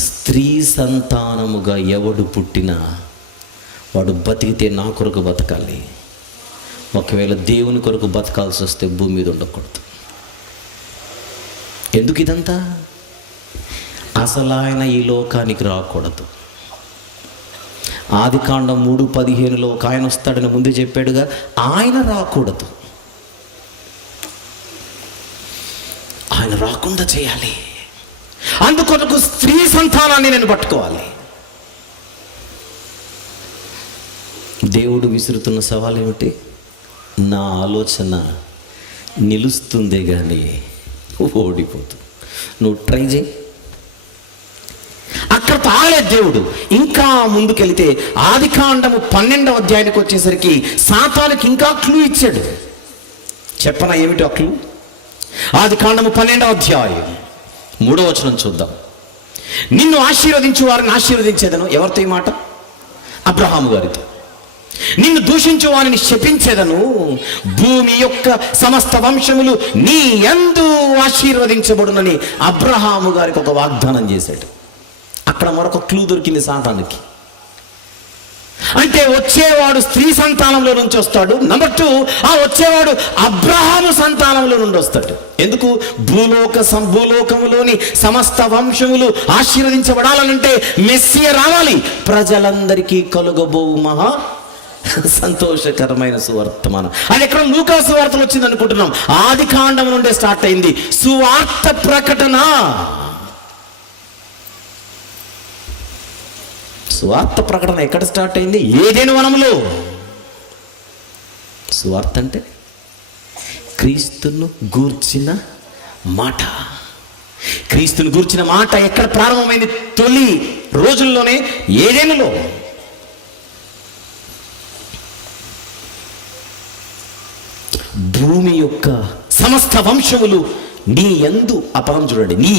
స్త్రీ సంతానముగా ఎవడు పుట్టినా వాడు బతికితే నా కొరకు బతకాలి. ఒకవేళ దేవుని కొరకు బతకాల్సి వస్తే భూమి మీద ఉండకూడదు. ఎందుకు ఇదంతా? అసలు ఆయన ఈ లోకానికి రాకూడదు. ఆదికాండం 3:15 ఒక ఆయన వస్తాడని ముందు చెప్పాడుగా, ఆయన రాకూడదు. ఆయన రాకుండా చేయాలి. అందుకొరకు స్త్రీ సంతానాన్ని నేను పట్టుకోవాలి. దేవుడు విసురుతున్న సవాల్ ఏమిటి? నా ఆలోచన నిలుస్తుందే కానీ ఓడిపోదు. నువ్వు ట్రై చేయి. అక్కడ తాగలేదు దేవుడు. ఇంకా ముందుకెళ్తే ఆదికాండము 12వ అధ్యాయానికి వచ్చేసరికి సాతానుకి ఇంకా క్లూ ఇచ్చాడు. చెప్పనా ఏమిటి ఆ క్లూ? ఆదికాండము 12వ అధ్యాయం 3వ వచనం చూద్దాం. నిన్ను ఆశీర్వదించు వారిని ఆశీర్వదించేదను. ఎవరితో ఈ మాట? అబ్రహాము గారితో. నిన్ను దూషించు వారిని శపించేదను. భూమి యొక్క సమస్త వంశములు నీ యందు ఆశీర్వదించబడునని అబ్రహాము గారికి ఒక వాగ్దానం చేశాడు. అక్కడ మరొక క్లూ దొరికింది సాతానుకి. అంటే వచ్చేవాడు స్త్రీ సంతానంలో నుంచి వస్తాడు. నెంబర్ 2, ఆ వచ్చేవాడు అబ్రహాము సంతానంలో నుండి వస్తాడు. ఎందుకు? భూలోకములోని సమస్త వంశములు ఆశీర్వదించబడాలనంటే మెస్సియా రావాలి. ప్రజలందరికీ కలుగబోవు మహా సంతోషకరమైన సువర్తమానం. అది ఎక్కడ? లూకా సువార్తలు వచ్చింది అనుకుంటున్నాం. ఆది కాండం నుండే స్టార్ట్ అయింది సువార్త ప్రకటన. సువార్త ప్రకటన ఎక్కడ స్టార్ట్ అయింది? ఏదైనా వనములో. సువార్త అంటే క్రీస్తును గూర్చిన మాట. క్రీస్తును గూర్చిన మాట ఎక్కడ ప్రారంభమైంది? తొలి రోజుల్లోనే ఏదైనాలో. భూమి యొక్క సమస్త వంశములు నీ యందు, ఆ పదం చూడండి, నీ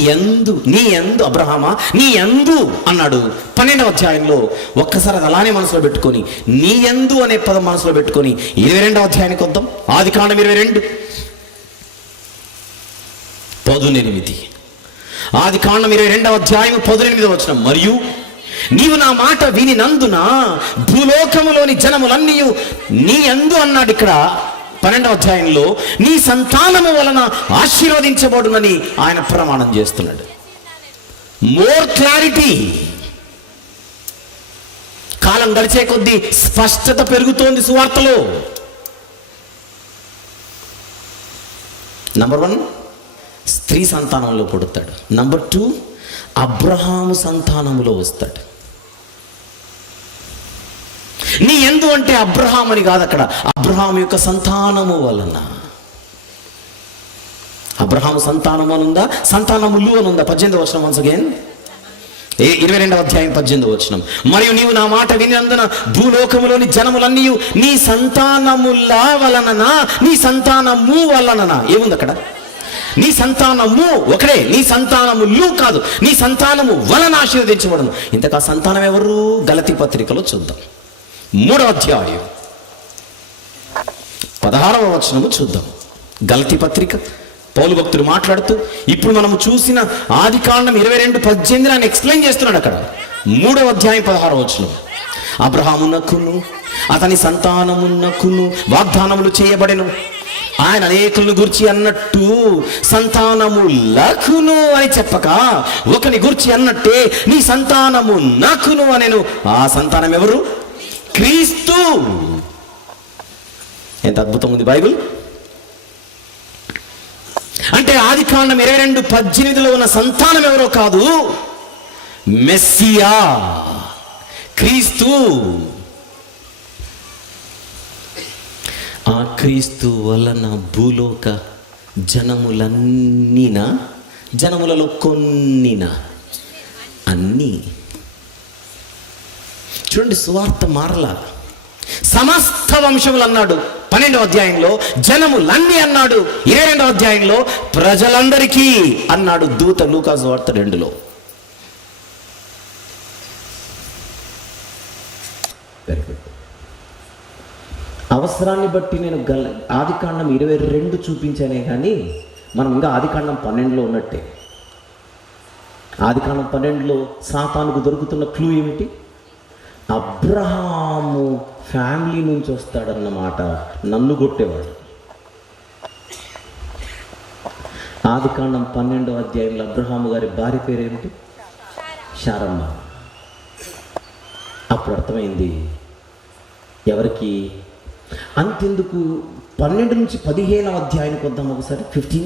యందు అబ్రహామా నీ యందు అన్నాడు 12వ అధ్యాయంలో. ఒక్కసారి అది అలానే మనసులో పెట్టుకొని నీ యందు అనే పదం మనసులో పెట్టుకొని 22వ అధ్యాయానికి వద్దాం. ఆదికాండం 22:18. ఆదికాండం 22వ అధ్యాయం 18వ వచనం. మరియు నీవు నా మాట వినినందున భూలోకములోని జనములన్నీ నీ యందు అన్నాడు. ఇక్కడ 12వ అధ్యాయంలో నీ సంతానము వలన ఆశీర్వదించబడునని ఆయన ప్రమాణం చేస్తున్నాడు. More clarity. కాలం గడిచే కొద్దీ స్పష్టత పెరుగుతోంది సువార్తలో. నంబర్ 1, స్త్రీ సంతానంలో పుడతాడు. నంబర్ 2, అబ్రహాము సంతానములో వస్తాడు. నీ యందు అంటే అబ్రహాం అని కాదు, అక్కడ అబ్రహాం యొక్క సంతానము వలన. అబ్రహాము సంతానము అని ఉందా? సంతానములు అని ఉందా? 18వ వచనం వన్స్ అగైన్. 22వ అధ్యాయం 18వ వచనం. మరియు నీవు నా మాట వినినందున భూలోకములోని జనములన్నీ నీ సంతానముల వలన, నీ సంతానము వలన, ఏముంది అక్కడ? నీ సంతానము ఒకడే, నీ సంతానములు కాదు, నీ సంతానము వలన ఆశీర్వదించబడను. ఇంతకా సంతానం ఎవరు? గలతీ పత్రికలో చూద్దాం, 3వ అధ్యాయం 16వ వచనము చూద్దాం. గలతీ పత్రిక పౌలు భక్తుడు మాట్లాడుతూ ఇప్పుడు మనము చూసిన ఆదికాండం 22:18 ఆయన ఎక్స్ప్లెయిన్ చేస్తున్నాడు అక్కడ. 3వ అధ్యాయం 16వ వచనం. అబ్రహామునకును అతని సంతానమునకును వాగ్దానములు చేయబడెను. ఆయన అనేకులను గురించి అన్నట్టు సంతానములకును అని చెప్పక ఒకని గురించి అన్నట్టే నీ సంతానము నకును అనెను. ఆ సంతానం ఎవరు? క్రీస్తు. ఎంత అద్భుతం ఉంది బైబిల్. అంటే ఆదికాండం 22:18లో ఉన్న సంతానం ఎవరో కాదు, మెస్సియా, క్రీస్తు. ఆ క్రీస్తు వలన భూలోక జనములన్నీనా, జనములలో కొన్నినా, అన్నీ. చూడండి, సువార్త మారలా. సమస్త వంశములు అన్నాడు 12వ అధ్యాయంలో, జనములన్నీ అన్నాడు 22వ అధ్యాయంలో, ప్రజలందరికీ అన్నాడు దూత లూకా సువార్త 2లో. అవసరాన్ని బట్టి నేను ఆదికాండం 22 చూపించానే కానీ మనం ఇంకా ఆదికాండం 12లో ఉన్నట్టే. ఆదికాండం 12లో సాతానుకు దొరుకుతున్న క్లూ ఏమిటి? అబ్రహాము ఫ్యామిలీ నుంచి వస్తాడన్నమాట, నన్ను కొట్టేవాడు. ఆదికాండం 12వ అధ్యాయంలో అబ్రహాము గారి భార్య పేరేమిటి? శారమ్మ. అప్పుడు అర్థమైంది ఎవరికి. అంతెందుకు, 12 నుంచి 15వ అధ్యాయానికి వద్దాం ఒకసారి. 15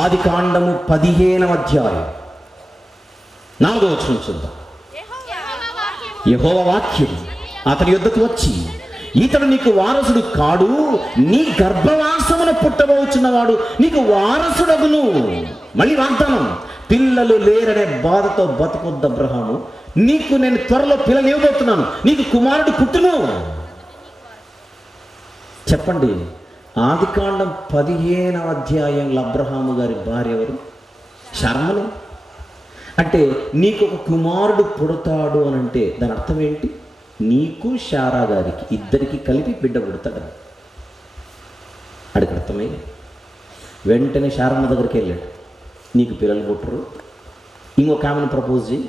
ఆదికాండము 15వ అధ్యాయం 4వ వచనం చూద్దాం. యెహోవా వాక్యం అతని యొద్దకు వచ్చి, ఇతడు నీకు వారసుడు కాడు, నీ గర్భవాసమున పుట్టబోచున్నవాడు నీకు వారసుడగును. మళ్ళీ వాగ్దానం, పిల్లలు లేరనే బాధతో బతుకొద్దు అబ్రహాము, నీకు నేను త్వరలో పిల్లలు ఇవ్వబోతున్నాను, నీకు కుమారుడు పుట్టును. చెప్పండి, ఆదికాండం 15వ అధ్యాయంలో అబ్రహాము గారి భార్య ఎవరు? శారమ్మనే. అంటే నీకు ఒక కుమారుడు పుడతాడు అని అంటే దాని అర్థం ఏంటి? నీకు శారా గారికి ఇద్దరికి కలిపి బిడ్డ పుడతాడు. అడిగి అర్థమై వెంటనే శారమ్మ దగ్గరికి వెళ్ళాడు. నీకు పిల్లలు పుట్టరు, ఇంకొక ఆమెను ప్రపోజ్ చేయి,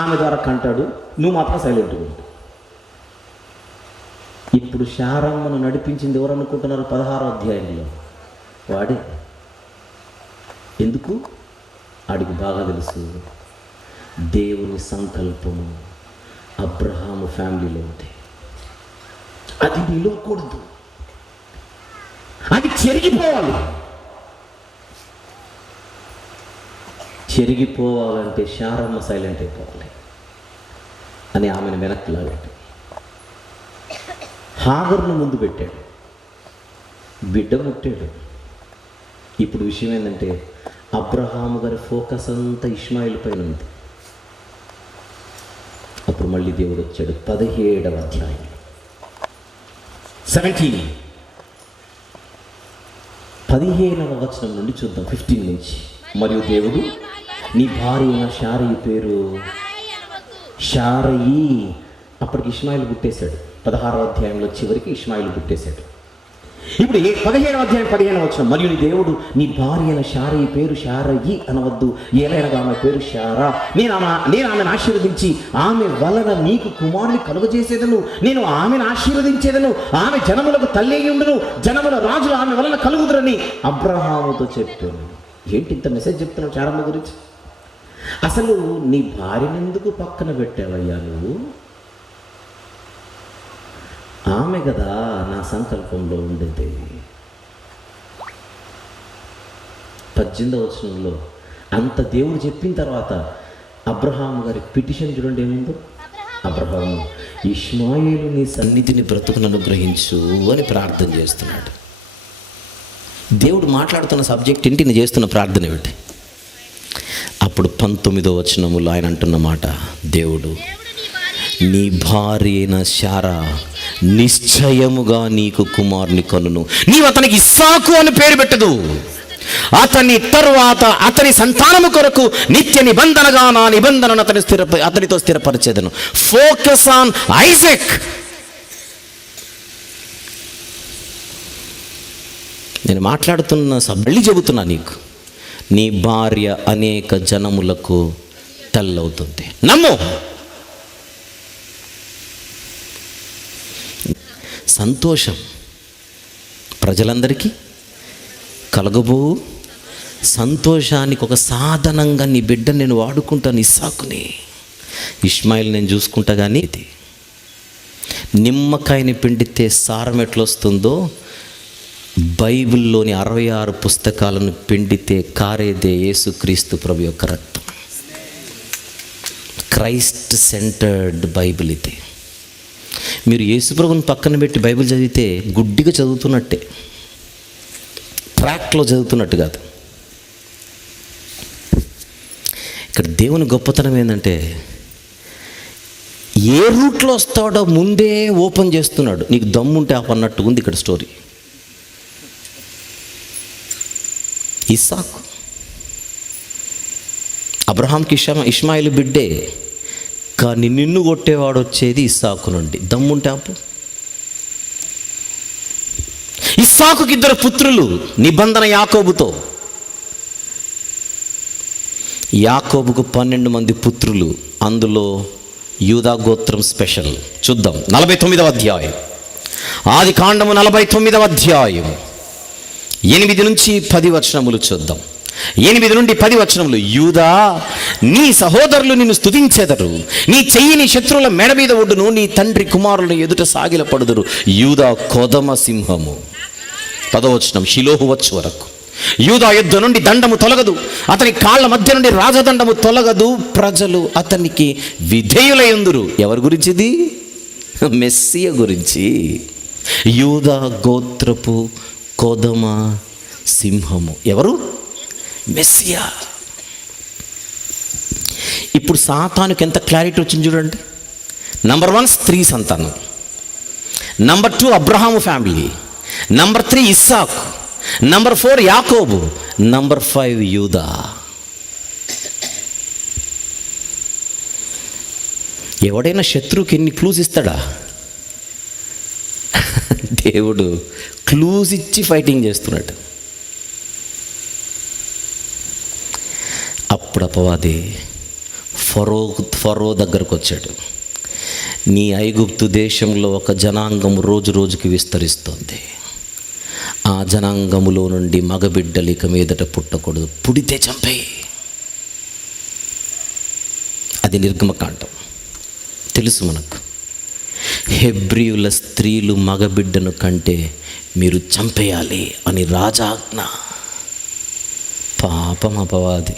ఆమె ద్వారా కంటాడు, నువ్వు మాత్రం సైలెంట్గా ఉండు. ఇప్పుడు శారమ్మను నడిపించింది ఎవరు అనుకుంటున్నారు? 16వ అధ్యాయంలో వాడే. ఎందుకు? ఆడికి బాగా తెలుసు దేవుని సంకల్పము అబ్రహాము ఫ్యామిలీలో ఉంది, అది నిలవకూడదు, అది చెరిగిపోవాలి. చెరిగిపోవాలంటే శారమ్మ సైలెంట్ అయిపోవాలి అని ఆమెను వెనక్కి లాగాడు. హాగర్ను ముందు పెట్టాడు, బిడ్డ పుట్టాడు. ఇప్పుడు విషయం ఏంటంటే అబ్రహాము గారి ఫోకస్ అంతా ఇష్మాయిల్ పైన ఉంది. అప్పుడు మళ్ళీ దేవుడు వచ్చాడు 17వ అధ్యాయం 17 15వ వచనం నుండి చూద్దాం. 15 నుంచి. మరియు దేవుడు నీ భార్య అయిన శారయి పేరు శారయి. అప్పటికి ఇష్మాయిల్ పుట్టేశాడు. 16వ అధ్యాయంలో చివరికి ఇష్మాయిల్ పుట్టేశాడు. ఇప్పుడు 17వ అధ్యాయం 15వ వచనం. మరియు నీ దేవుడు నీ భార్య అయిన శారయి పేరు శారయి అనవద్దు, ఏలైనగా ఆమె పేరు శారా. నేను ఆమెను ఆశీర్వదించి ఆమె వలన నీకు కుమారుని కలుగజేసేదను, నేను ఆమెను ఆశీర్వదించేదను, ఆమె జనములకు తల్లి అయి ఉండును, జనముల రాజులు ఆమె వలన కలుగుదురని అబ్రహాముతో చెప్పాను. ఏంటి ఇంత మెసేజ్ చెప్తున్నావు శారమ్మ గురించి? అసలు నీ భార్యను ఎందుకు పక్కన పెట్టావయ్యా నువ్వు? ఆమె కదా నా సంకల్పంలో ఉండేది. 18వ వచనంలో అంత దేవుడు చెప్పిన తర్వాత అబ్రహాము గారి పిటిషన్ చూడండి ఏముందో. అబ్రహాము, ఇష్మాయేలు నీ సన్నిధిని బ్రతుకును అనుగ్రహించు అని ప్రార్థన చేస్తున్నాడు. దేవుడు మాట్లాడుతున్న సబ్జెక్ట్ ఏంటి? నేను చేస్తున్న ప్రార్థన ఏమిటి? అప్పుడు 19వ వచనములో ఆయన అంటున్న మాట, దేవుడు నీ భార్య అయిన శారా నిశ్చయముగా నీకు కుమారుని కనును, నీవు అతనికి ఇస్సాకు అని పేరు పెట్టదు, అతని తరువాత అతని సంతానము కొరకు నిత్య నిబంధనగా నా నిబంధనను అతనితో స్థిరపరిచేదను. Focus on Isaac. నేను మాట్లాడుతున్న మళ్ళీ చెబుతున్నా నీకు, నీ భార్య అనేక జనములకు తల్లవుతుంది. నమ్ము. సంతోషం ప్రజలందరికీ కలగబో సంతోషానికి ఒక సాధనంగా నీ బిడ్డ నేను వాడుకుంటాను, ఇస్సాకుని. ఇష్మాయిల్ నేను చూసుకుంటా. కానీ ఇది నిమ్మకాయని పిండితే సారం ఎట్లొస్తుందో బైబిల్లోని 66 పుస్తకాలను పిండితే కారేదే యేసుక్రీస్తు ప్రభు యొక్క రక్తం. క్రైస్ట్ సెంటర్డ్ బైబిల్ ఇది. మీరు యేసుప్రభుని పక్కన పెట్టి బైబిల్ చదివితే గుడ్డిగా చదువుతున్నట్టే, ట్రాక్లో చదువుతున్నట్టు కాదు. ఇక్కడ దేవుని గొప్పతనం ఏంటంటే ఏ రూట్లో వస్తాడో ముందే ఓపెన్ చేస్తున్నాడు. నీకు దమ్ముంటే అన్నట్టు ఉంది ఇక్కడ స్టోరీ. ఇస్సాకు అబ్రహాంకి ఇష్మాయిలు బిడ్డే, కానీ నిన్ను కొట్టేవాడు వచ్చేది ఇస్సాకు నుండి. దమ్ముంటే అప్పు. ఇస్సాకుకి 2 పుత్రులు, నిబంధన యాకోబుతో. యాకోబుకు 12 మంది పుత్రులు, అందులో యూదా గోత్రం స్పెషల్. చూద్దాం 49వ అధ్యాయం, ఆది కాండము 49వ అధ్యాయం 8 నుంచి 10 వచనములు చూద్దాం. 8 నుండి 10 వచనములు. యూదా, నీ సహోదరులు నిన్ను స్తుతించెదరు, నీ చెయ్యి నీ శత్రువుల మెడ మీద ఒడ్డును, నీ తండ్రి కుమారులను ఎదుట సాగిలపడుదురు. యూదా కొదమ సింహము. 10వ వచనం, షిలోహు వచ్చు వరకు యూదా యుద్ధ నుండి దండము తొలగదు, అతని కాళ్ళ మధ్య నుండి రాజదండము తొలగదు, ప్రజలు అతనికి విధేయులయందురు. ఎవరి గురించిది? మెస్సియ గురించి. యూదా గోత్రపు కొదమ సింహము. ఎవరు? మెస్సియా. ఇప్పుడు సాతానుకి ఎంత క్లారిటీ వచ్చింది చూడండి. నంబర్ 1 స్త్రీ సంతానం, నంబర్ 2 అబ్రహాము ఫ్యామిలీ, నంబర్ 3 ఇస్సాకు, నంబర్ 4 యాకోబు, నంబర్ 5 యూదా. ఎవడైనా శత్రువుకి ఎన్ని క్లూస్ ఇస్తాడా? దేవుడు క్లూస్ ఇచ్చి ఫైటింగ్ చేస్తున్నాడు. అప్పుడు అపవాది ఫరో దగ్గరకు వచ్చాడు. నీ ఐగుప్తు దేశంలో ఒక జనాంగం రోజు రోజుకి విస్తరిస్తుంది, ఆ జనాంగములో నుండి మగబిడ్డలు ఇక మీదట పుట్టకూడదు, పుడితే చంపేయి. అది నిర్గమకాండం తెలుసు మనకు. హెబ్రీయుల స్త్రీలు మగబిడ్డను కంటే మీరు చంపేయాలి అని రాజాజ్ఞ. పాపం అపవాది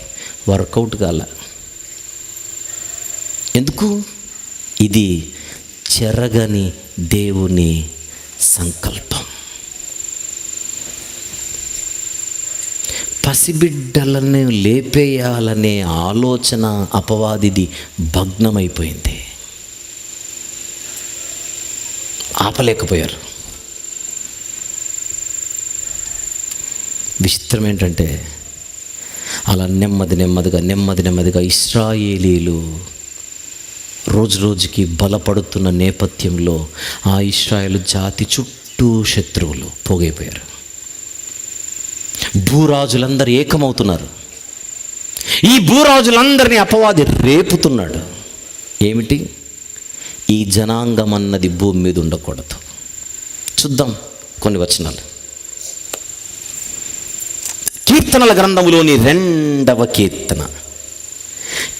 వర్కౌట్ కాల. ఎందుకు? ఇది చెరగని దేవుని సంకల్పం. పసిబిడ్డలను లేపేయాలనే ఆలోచన అపవాదిది భగ్నమైపోయింది. ఆపలేకపోయారు. విచిత్రం ఏంటంటే అలా నెమ్మదిగా ఇశ్రాయేలీలు రోజు రోజుకి బలపడుతున్న నేపథ్యంలో ఆ ఇశ్రాయేలు జాతి చుట్టూ శత్రువులు పోగైపోయారు. భూరాజులందరూ ఏకమవుతున్నారు. ఈ భూరాజులందరినీ అపవాది రేపుతున్నాడు. ఏమిటి? ఈ జనాంగం అన్నది భూమి మీద ఉండకూడదు. చూద్దాం కొన్ని వచనాలు. కీర్తనల గ్రంథములోని 2వ కీర్తన,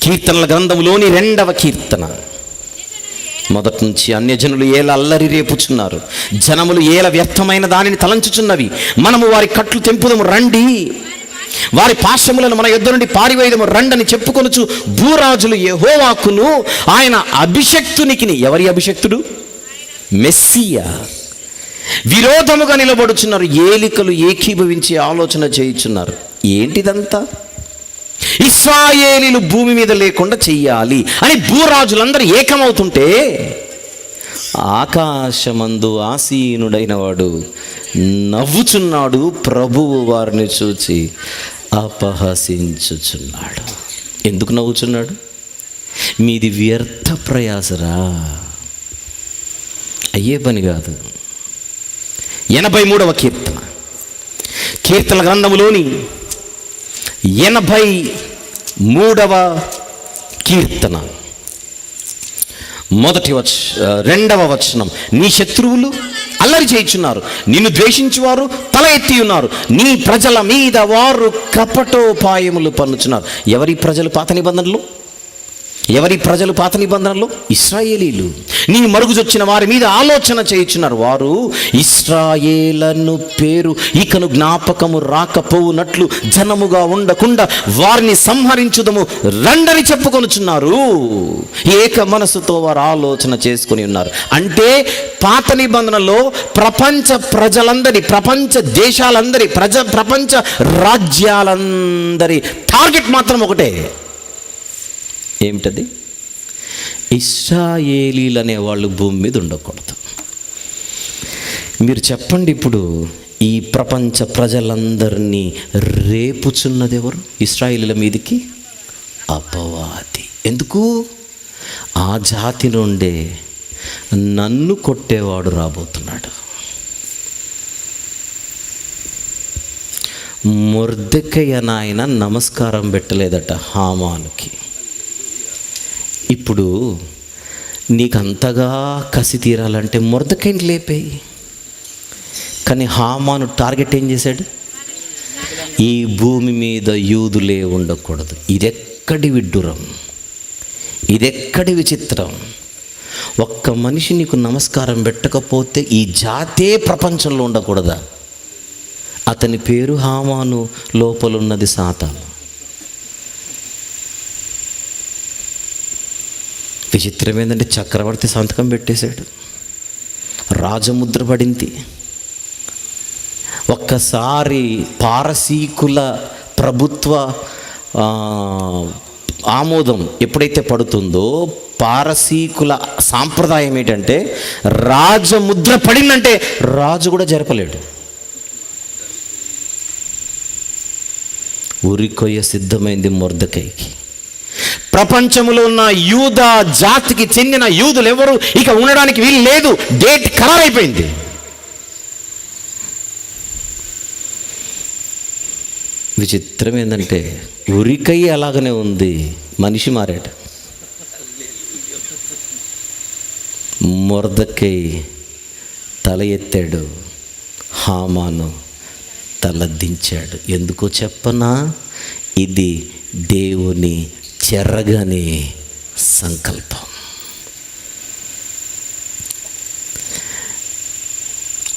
కీర్తనల గ్రంథములోని 2వ కీర్తన మొదటి నుంచి. అన్యజనులు ఏల అల్లరి రేపుచున్నారు, జనములు ఏల వ్యర్థమైన దానిని తలంచుచున్నవి. మనము వారి కట్లు తెంపుదము రండి, వారి పాశములను మన యుద్ధ నుండి పారివేయదము రండని చెప్పుకొనుచు భూరాజులు యెహోవాకును ఆయన అభిషక్తునికి. ఎవరి అభిషక్తుడు? మెస్సియా. విరోధముగా నిలబడుచున్నారు. ఏలికలు ఏకీభవించి ఆలోచన చేయుచున్నారు. ఏంటిదంతా? ఇశ్రాయేలీలు భూమి మీద లేకుండా చెయ్యాలి అని భూరాజులందరూ ఏకమవుతుంటే ఆకాశమందు ఆసీనుడైన వాడు నవ్వుచున్నాడు, ప్రభువు వారిని చూచి అపహసించుచున్నాడు. ఎందుకు నవ్వుచున్నాడు? మీది వ్యర్థ ప్రయాసరా, అయ్యే పని కాదు. 83వ కీర్తన గ్రంథములోని 83వ కీర్తన 2వ వచనం. నీ శత్రువులు అల్లరి చేయుచున్నారు, నిన్ను ద్వేషించువారు తల ఎత్తి ఉన్నారు, నీ ప్రజల మీద వారు కపటోపాయములు పన్నుచున్నారు. ఎవరి ప్రజలు పాత నిబంధనలో? ఇశ్రాయేలీలు. నీ మరుగుజొచ్చిన వారి మీద ఆలోచన చేయుచున్నారు. వారు ఇశ్రాయేలను పేరు ఇకను జ్ఞాపకము రాకపోవునట్లు జనముగా ఉండకుండా వారిని సంహరించుదము రండని చెప్పుకొనుచున్నారు. ఏక మనసుతో వారు ఆలోచన చేసుకుని ఉన్నారు. అంటే పాత నిబంధనలో ప్రపంచ ప్రజలందరి, ప్రపంచ దేశాలందరి, ప్రపంచ రాజ్యాలందరి టార్గెట్ మాత్రం ఒకటే. ఏమిటది? ఇశ్రాయేలీలు అనేవాళ్ళు భూమి మీద ఉండకూడదు. మీరు చెప్పండి, ఇప్పుడు ఈ ప్రపంచ ప్రజలందరినీ రేపుచున్నది ఎవరు? ఇశ్రాయేలీల మీదికి అపవాది. ఎందుకు? ఆ జాతి నుండే నన్ను కొట్టేవాడు రాబోతున్నాడు. మొర్దెకయ్య నాయన నమస్కారం పెట్టలేదట హామానుకి. ఇప్పుడు నీకంతగా కసి తీరాలంటే మొర్దెకయ్యని లేపేయి. కానీ హామాను టార్గెట్ ఏం చేశాడు? ఈ భూమి మీద యూదులే ఉండకూడదు. ఇదెక్కడి విడ్డూరం, ఇదెక్కడి విచిత్రం. ఒక్క మనిషి నీకు నమస్కారం పెట్టకపోతే ఈ జాతే ప్రపంచంలో ఉండకూడదా? అతని పేరు హామాను, లోపలున్నది సాతాను. విచిత్రం ఏంటంటే చక్రవర్తి సంతకం పెట్టేశాడు, రాజముద్ర పడింది. ఒక్కసారి పారసీకుల ప్రభుత్వ ఆమోదం ఎప్పుడైతే పడుతుందో, పారసీకుల సాంప్రదాయం ఏంటంటే రాజముద్ర పడిందంటే రాజు కూడా జరపలేడు. ఉరికొయ్య సిద్ధమైంది మొర్దెకైకి. ప్రపంచంలో ఉన్న యూదా జాతికి చెందిన యూదులు ఎవరు ఇక ఉండడానికి వీలు లేదు. డేట్ ఖరారైపోయింది. విచిత్రం ఏంటంటే ఉరికయ్య అలాగనే ఉంది, మనిషి మారాడు. మొర్దెకై తల ఎత్తాడు, హామాను తల దించాడు. ఎందుకో చెప్పనా? ఇది దేవుని చెరగని సంకల్పం.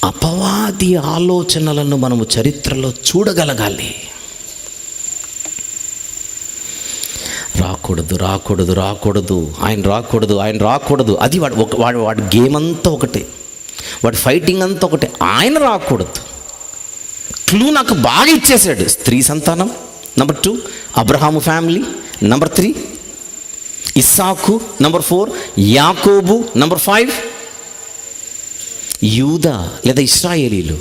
అపవాది ఆలోచనలను మనము చరిత్రలో చూడగలగాలి. రాకూడదు, ఆయన రాకూడదు. అది వాడి గేమ్ అంతా ఒకటే, వాడి ఫైటింగ్ అంతా ఒకటే. ఆయన రాకూడదు. క్లూ నాకు బాగా ఇచ్చేసాడు. స్త్రీ సంతానం, నెంబర్ 2 అబ్రహాము ఫ్యామిలీ, నెంబర్ 3 ఇస్సాకు, నెంబర్ 4 యాకోబు, నెంబర్ 5 యూదా లేదా ఇశ్రాయేలీలు.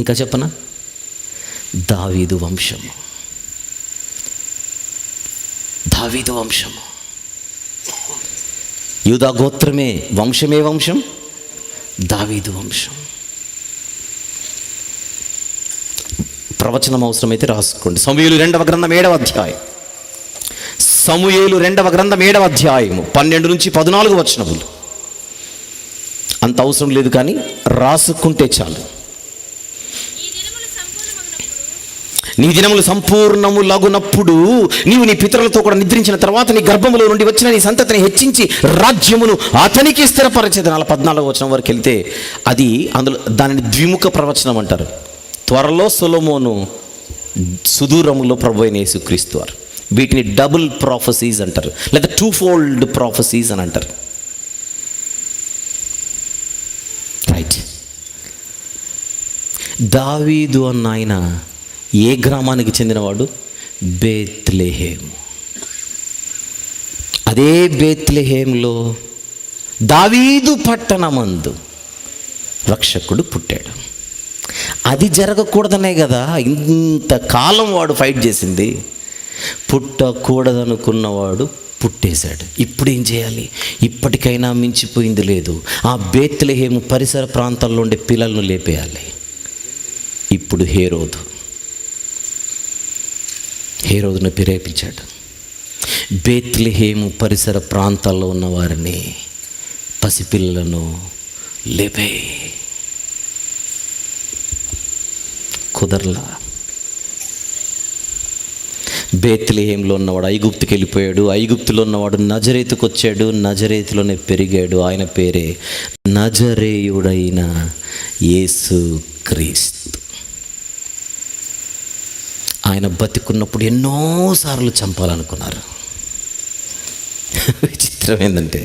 ఇంకా చెప్పనా? దావీదు వంశము. యూదా గోత్రమే వంశం, దావీదు వంశం. ప్రవచనం అవసరమైతే రాసుకోండి. సమూయేలు 2వ గ్రంథం 7వ అధ్యాయం. సమూయేలు 2వ గ్రంథం 7వ అధ్యాయము 12 నుంచి 14 వచనములు. అంత అవసరం లేదు, కానీ రాసుకుంటే చాలు. నీ దినములు సంపూర్ణములగునప్పుడు నీవు నీ పితరులతో కూడా నిద్రించిన తర్వాత నీ గర్భములో నుండి వచ్చిన నీ సంతతిని హెచ్చించి రాజ్యమును అతనికి స్థిరపరిచేది. 14వ వచనం వరకు వెళ్తే అది అందులో దానిని ద్విముఖ ప్రవచనం అంటారు. త్వరలో సొలొమోను, సుదూరములో ప్రభువైన యేసుక్రీస్తు వారు. వీటిని డబుల్ ప్రాఫెసీస్ అంటారు, లేదా 2-fold ప్రాఫెసీస్ అని అంటారు. రైట్. దావీదు అన్న ఆయన ఏ గ్రామానికి చెందినవాడు? బేత్లెహేము. అదే బేత్లెహేములో దావీదు పట్టణమందు రక్షకుడు పుట్టాడు. అది జరగకూడదనే కదా ఇంతకాలం వాడు ఫైట్ చేసింది. పుట్టకూడదనుకున్నవాడు పుట్టేశాడు. ఇప్పుడు ఏం చేయాలి? ఇప్పటికైనా మించిపోయింది లేదు. ఆ బేత్లెహేము పరిసర ప్రాంతాల్లో ఉండే పిల్లలను లేపేయాలి. ఇప్పుడు హేరోదును ప్రేరేపించాడు. బేత్లెహేము పరిసర ప్రాంతాల్లో ఉన్న వారిని, పసిపిల్లలను లేపే. కుదరలా. బేత్లెహేంలో ఉన్నవాడు ఐగుప్తుకి వెళ్ళిపోయాడు. ఐగుప్తులో ఉన్నవాడు నజరేతుకు వచ్చాడు. నజరేతులోనే పెరిగాడు. ఆయన పేరే నజరేయుడైన యేసు క్రీస్తు. ఆయన బతికున్నప్పుడు ఎన్నోసార్లు చంపాలనుకున్నారు. విచిత్రం ఏంటంటే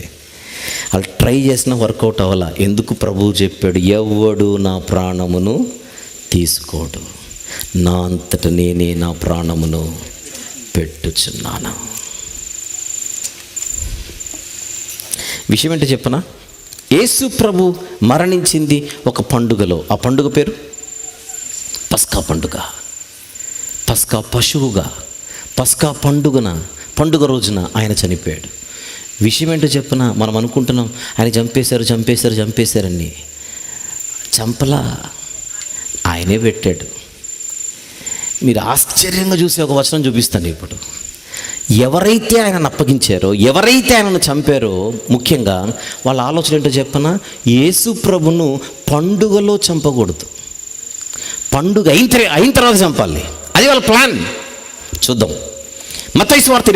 వాళ్ళు ట్రై చేసిన వర్కౌట్ అవ్వాల. ఎందుకు? ప్రభువు చెప్పాడు, ఎవడు నా ప్రాణమును తీసుకోడు, నా అంతట నేనే నా ప్రాణమును పెట్టుచున్నాను. విషయం ఏంటో చెప్పనా? యేసు ప్రభు మరణించింది ఒక పండుగలో. ఆ పండుగ పేరు పస్కా పండుగ. పస్కా పశువుగా, పస్కా పండుగ రోజున ఆయన చనిపోయాడు. విషయం ఏంటో చెప్పనా? మనం అనుకుంటున్నాం ఆయన చంపేశారని. చంపలా, ఆయనే పెట్టాడు. మీరు ఆశ్చర్యంగా చూసి ఒక వచనం చూపిస్తాను ఇప్పుడు. ఎవరైతే ఆయనను అప్పగించారో, ఎవరైతే ఆయనను చంపారో, ముఖ్యంగా వాళ్ళ ఆలోచన ఏంటో చెప్పనా? యేసు ప్రభును పండుగలో చంపకూడదు, పండుగ అయిన తర్వాత చంపాలి. అది వాళ్ళ ప్లాన్. చూద్దాం. మత్తయి సువార్త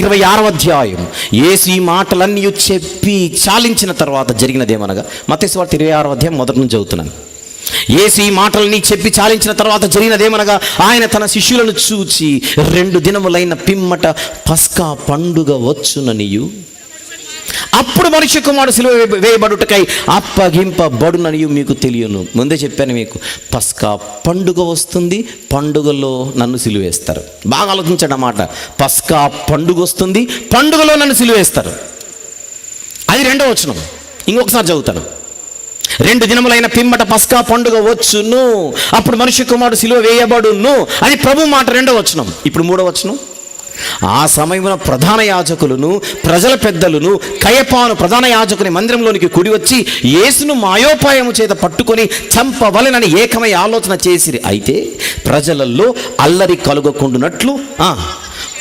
26వ అధ్యాయం. యేసు ఈ మాటలన్నీ చెప్పి చాలించిన తర్వాత జరిగినదేమనగా, మత్తయి సువార్త 26వ అధ్యాయం మొదటి నుంచి చదువుతున్నాను. యేసు ఈ మాటలని చెప్పి చాలించిన తర్వాత జరిగినదేమనగా, ఆయన తన శిష్యులను చూచి 2 దినములైన పిమ్మట పస్కా పండుగ వచ్చుననియు, అప్పుడు మనుష్య కుమారుడు సిలువ వేయబడుటకై అప్పగింపబడుననియు మీకు తెలియను. ముందే చెప్పాను మీకు, పస్కా పండుగ వస్తుంది, పండుగలో నన్ను సిలువేస్తారు. బాగా ఆలోచించండి అన్నమాట. పస్కా పండుగ వస్తుంది, పండుగలో నన్ను సిలువేస్తారు. అది 2వ వచనం. ఇంకొకసారి చదువుతాను. 2 దినములైన పిమ్మట పస్కా పండుగ వచ్చును, అప్పుడు మనుష్య కుమారుడు సిలువ వేయబడును. అది ప్రభు మాట 2వ వచనం. ఇప్పుడు 3వ వచనం. ఆ సమయమున ప్రధాన యాజకులను, ప్రజల పెద్దలను, కయపాను ప్రధాన యాజకుని మందిరంలోనికి కూడి వచ్చి యేసును మాయోపాయము చేత పట్టుకొని చంపవలెనని ఏకమై ఆలోచన చేసిరి. అయితే ప్రజలలో అల్లరి కలుగకుండునట్లు